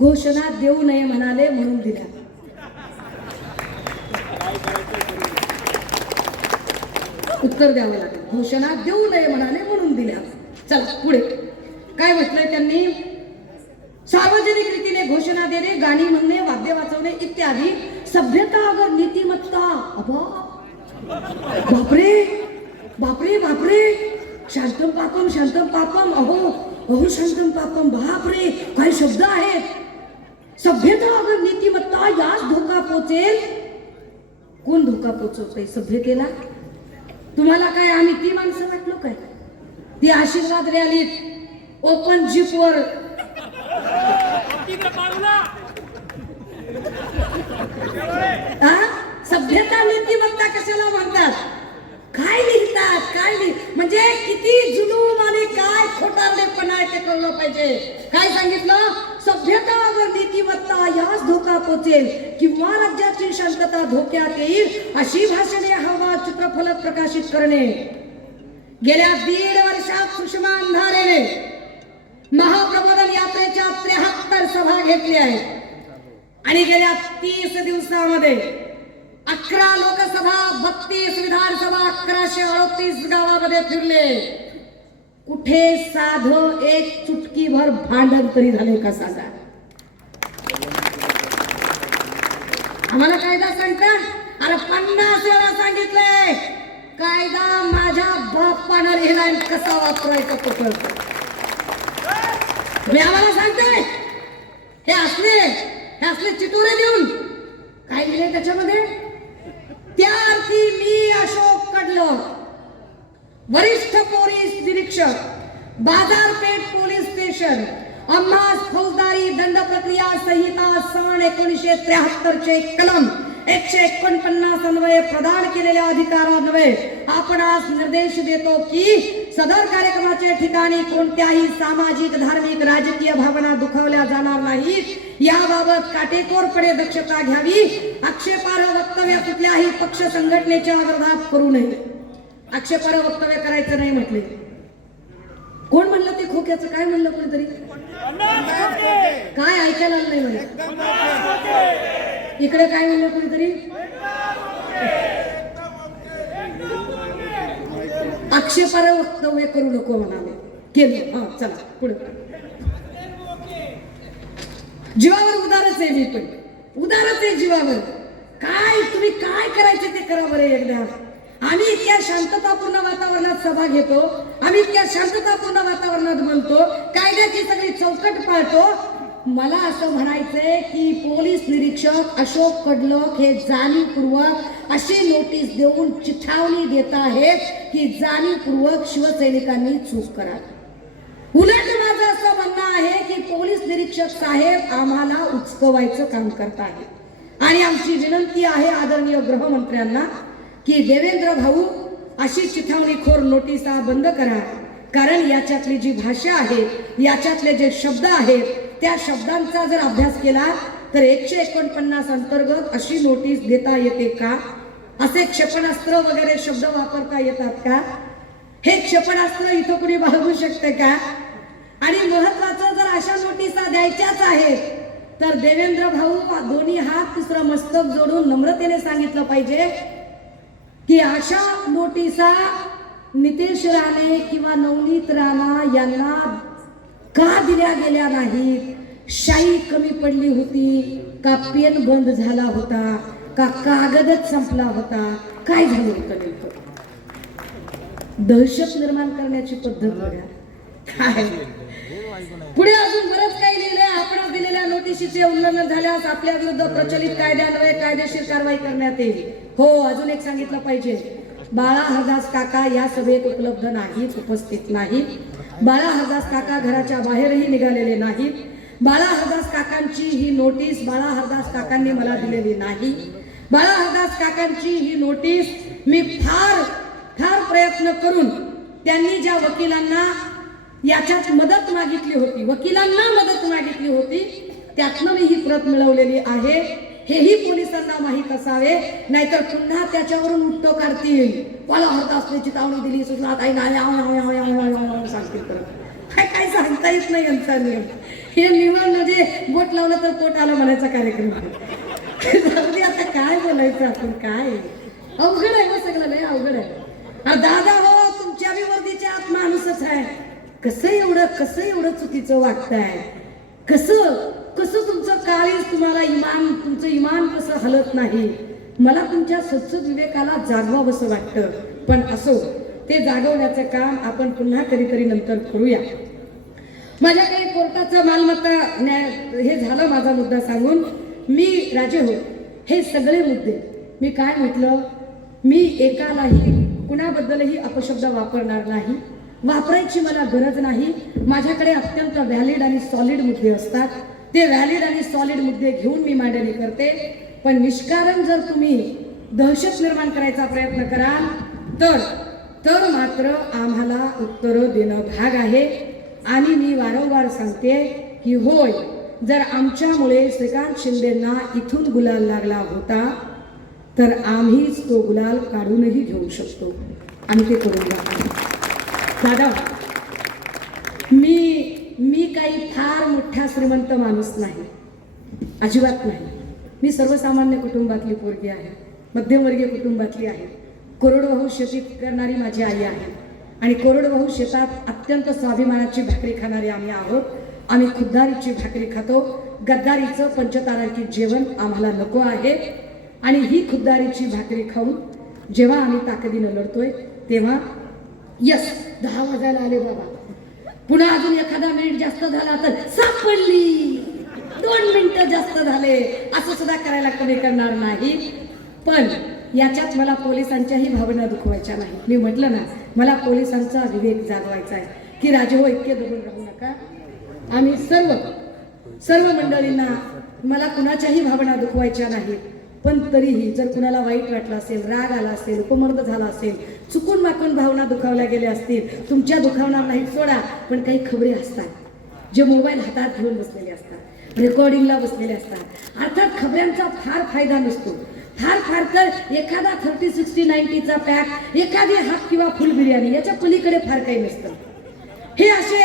घोषणा देऊ नये म्हणाले म्हणून दिल्या. उत्तर द्यावं लागेल. घोषणा देऊ नये म्हणाले म्हणून दिल्या. चला पुढे काय म्हटलंय त्यांनी? सार्वजनिक रीतीने घोषणा देणे, गाणी म्हणणे, वाद्य वाजवणे इत्यादी सभ्यता अगर नीतिमत्ता. बापरे बापरे बापरे. शांतम पापम, शांतम पापम. अहो शांतम पापम. बापरे काही शब्द आहेत. सभ्यता अगर नीतिमत्ता यास धोका पोचेल. कोण धोका पोचवतोय सभ्यतेला? तुम्हाला काय आम्ही ती माणसं वाटलो काय? ती आशीर्वाद रॅलीत ओपन जीपवर सभ्यता नीतिमत्ता कशाला म्हणतात? काय लिहितात? काय म्हणजे किती जुलूम आणि काय खोटारडेपणा आहे ते कळलं पाहिजे. काय सांगितलं? सभ्यता अगर नीतिमत्ता यास धोका पोचेल किंवा राज्याची शांतता धोक्यात येईल अशी भाषणे हवा चित्रफलक प्रकाशित करणे. गेल्या 1.5 वर्षात सुषमा अंधारेने महाप्रबोधन यात्रेच्या 73 सभा घेतल्या आहेत आणि गेल्या 30 दिवसामध्ये 11 लोकसभा, 32 विधानसभा, 1138 गावामध्ये फिरले. कुठे साधं एक चुटकीभर भांडण तरी झाले का साधा? आम्हाला कायदा सांगता? अरे 50 वेळा सांगितलंय कायदा माझ्या बापानं लिहिलाय, कसा वापरायचा तो कळतो. मी आम्हाला सांगते हे असले चिटोरे देऊन काय लिहिले त्याच्यामध्ये? त्या अर्थी मी अशोक कडलं, वरिष्ठ पोलीस निरीक्षक, बाजारपेठ पोलीस स्टेशन, आम्हास फौजदारी दंड प्रक्रिया संहिता सन 1973 चे कलम 149 अन्वये प्रदान केलेल्या अधिकारान्वये आपण आज निर्देश देतो की सदर कार्यक्रमाच्या ठिकाणी कोणत्याही सामाजिक, धार्मिक, राजकीय भावना दुखावल्या जाणार नाहीत. याबाबत काटेकोरपणे दक्षता घ्यावी. आक्षेपार्ह वक्तव्य कुठल्याही पक्ष संघटनेच्या विरोधात करू नये. आक्षेपार्ह वक्तव्य करायचं नाही म्हटले. कोण म्हणलं ते खोक्याचं? काय म्हणलं कोणीतरी? काय ऐकायला आलं नाही मला. इकडे काय म्हणलं कोणीतरी? आक्षेपार्ह वक्तव्य करू नको म्हणाले. केलं. हा चला पुढे. जीवावर उदारच आहे. मी पण उदारच आहे जीवावर. काय तुम्ही काय करायचे ते करा बरं एकदा. आम्ही इतक्या शांततापूर्ण वातावरणात सभा घेतो, आम्ही इतक्या शांततापूर्ण वातावरणात बोलतो, कायद्याची सगळी चौकट पाळतो. मला असं म्हणायचंय की पोलीस निरीक्षक अशोक कडलक हे जाणीवपूर्वक अशी नोटीस देऊन चिथावणी देत आहेत की जाणीवपूर्वक शिवसैनिकांनी चूक करावी. उलट माझं असं म्हणणं आहे की पोलीस निरीक्षक साहेब आम्हाला उचकवायचं काम करत आहेत. आणि आमची विनंती आहे आदरणीय गृहमंत्र्यांना की देवेंद्र भाऊ अशी चिथावणीखोर नोटिसा बंद करा. कारण याच्यातली जी भाषा आहे, याच्यातले जे शब्द आहेत, त्या शब्दांचा जर अभ्यास केला तर 149 अंतर्गत अशी नोटीस देता येते का? असे क्षेपणास्त्र वगैरे शब्द वापरता येतात का? हे क्षेपणास्त्र इथं कुणी बाळगू शकते का? आणि महत्वाचं जर अशा नोटिसा द्यायच्याच आहेत तर देवेंद्र भाऊ दोन्ही हात तिसरं मस्तक जोडून नम्रतेने सांगितलं पाहिजे की अशा नोटिसा नितेश राणे किंवा नवनीत राणा यांना का दिल्या गेल्या नाहीत? शाई कमी पडली होती का? पेन बंद झाला होता का? कागदच संपला होता? काय झालं होतं नेमकं? दहशत निर्माण करण्याची पद्धत बघा काय. पुढे अजून बरंच काही लिहिलंय. आपण दिलेल्या नोटिशीचे उल्लंघन झाल्यास आपल्या विरुद्ध प्रचलित कायद्यान्वये कायदेशीर कारवाई करण्यात येईल. हो, अजून एक सांगितलं पाहिजे. बाळा हरदास काका या सभेत उपलब्ध नाहीत, उपस्थित नाहीत. बाळा हरदास काका घराच्या बाहेरही निघालेले नाहीत. बाळा हरदास काकांची ही नोटीस बाळा हरदास काकांनी मला दिलेली नाही. बाळा हरदास काकांची ही नोटीस मी फार प्रयत्न करून त्यांनी ज्या वकिलांना याच्यात मदत मागितली होती, वकिलांना मदत मागितली होती, त्यातनं मी ही प्रत मिळवलेली आहे. हेही पोलिसांना माहीत असावे, नाहीतर पुन्हा त्याच्यावरून उठतो काढतील. मला हरदासने चितावणी दिली, सुचना काही सांगतील परत. काय सांगता येत नाही यांचा नियम. हे नियम म्हणजे बोट लावलं तर पोट आलं म्हणायचा कार्यक्रम. आता काय बोलायचं आपण? काय अवघड आहे. मग सगळं लय अवघड आहे. दादा हो, तुमच्या बी वर्दीच्या आत माणूसच आहे. कसं एवढं चुकीचं वागताय? कसं तुमचं काळीच तुम्हाला तुमचं इमान कसं हलत नाही? मला तुमच्या सच्चत विवेकाला जागवावंसं वाटतं. पण असो, ते जागवण्याचं काम आपण पुन्हा कधीतरी नंतर करूया. माझ्याकडे कोर्टाचं मालमत्ता हे झालं माझा मुद्दा सांगून. मी राजे हो, हे सगळे मुद्दे मी काय म्हटलं, मी एकालाही कुणाबद्दलही अपशब्द वापरणार नाही. वापरायची मला गरज नाही. माझ्याकडे अत्यंत व्हॅलिड आणि सॉलिड मुद्दे असतात. ते व्हॅलिड आणि सॉलिड मुद्दे घेऊन मी मांडणी करते. पण निष्कारण जर तुम्ही दहशत निर्माण करायचा प्रयत्न कराल तर मात्र आम्हाला उत्तरं देणं भाग आहे. आणि मी वारंवार सांगते की होय, जर आमच्यामुळे श्रीकांत शिंदेंना इथून गुलाल लागला होता तर आम्हीच तो गुलाल काढूनही घेऊ शकतो. आणि ते करून दाखवू. दादा, मी काही फार मोठा श्रीमंत माणूस नाही, अजिबात नाही. मी सर्वसामान्य कुटुंबातली पोरगी आहे, मध्यमवर्गीय कुटुंबातली आहे. कोरडवाहू शेती करणारी माझी आई आहे आणि कोरडवाहू शेतात अत्यंत स्वाभिमानाची भाकरी खाणारी आम्ही आहोत. आम्ही खुद्दारीची भाकरी खातो. गद्दारीचं पंचतारांकित जेवण आम्हाला नको आहे. आणि ही खुद्दारीची भाकरी खाऊन जेव्हा आम्ही ताकदीनं लढतोय तेव्हा यस 10 वाजायला आले बाबा, पुन्हा अजून एखादा मिनिट जास्त झाला तर सापडली, 2 मिनिटं जास्त झाले, असं सुद्धा करायला कमी करणार नाही. पण याच्यात मला पोलिसांच्याही भावना दुखवायच्या नाही. मी म्हटलं ना, मला पोलिसांचा विवेक जागवायचा आहे की राजे हो, इतके दबून राहू नका. आम्ही सर्व मंडळींना, मला कुणाच्याही भावना दुखवायच्या नाहीत. पण तरीही जर कुणाला वाईट वाटलं असेल, राग आला असेल, उपमर्द झाला असेल, चुकून माकून भावना दुखावल्या गेल्या असतील, तुमच्या दुखावणार नाही सोडा, पण काही खबरी असतात जे मोबाईल हातात घेऊन बसलेले असतात, रेकॉर्डिंगला बसलेले असतात. अर्थात खबऱ्यांचा फार फायदा नसतो. फार तर एखादा 30, 60, 90चा पॅक, एखादी हाफ किंवा फुल बिर्याणी, याच्या पलीकडे फार काही नसतं. हे असे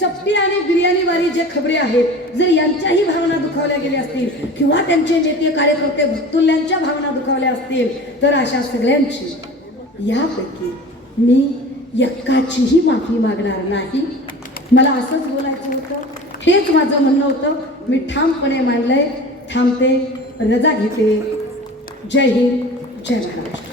चपटी आणि बिर्याणीवारी जे खबरे आहेत, जर यांच्याही भावना दुखावल्या गेल्या असतील किंवा त्यांचे नेते कार्यकर्ते भक्तुल्यांच्या भावना दुखावल्या असतील, तर अशा सगळ्यांची यापैकी मी एकाचीही माफी मागणार नाही. मला असंच बोलायचं होतं, हेच माझं म्हणणं होतं. मी ठामपणे मांडलंय, थांबते, रजा घेते. जय हिंद, जय महाराष्ट्र.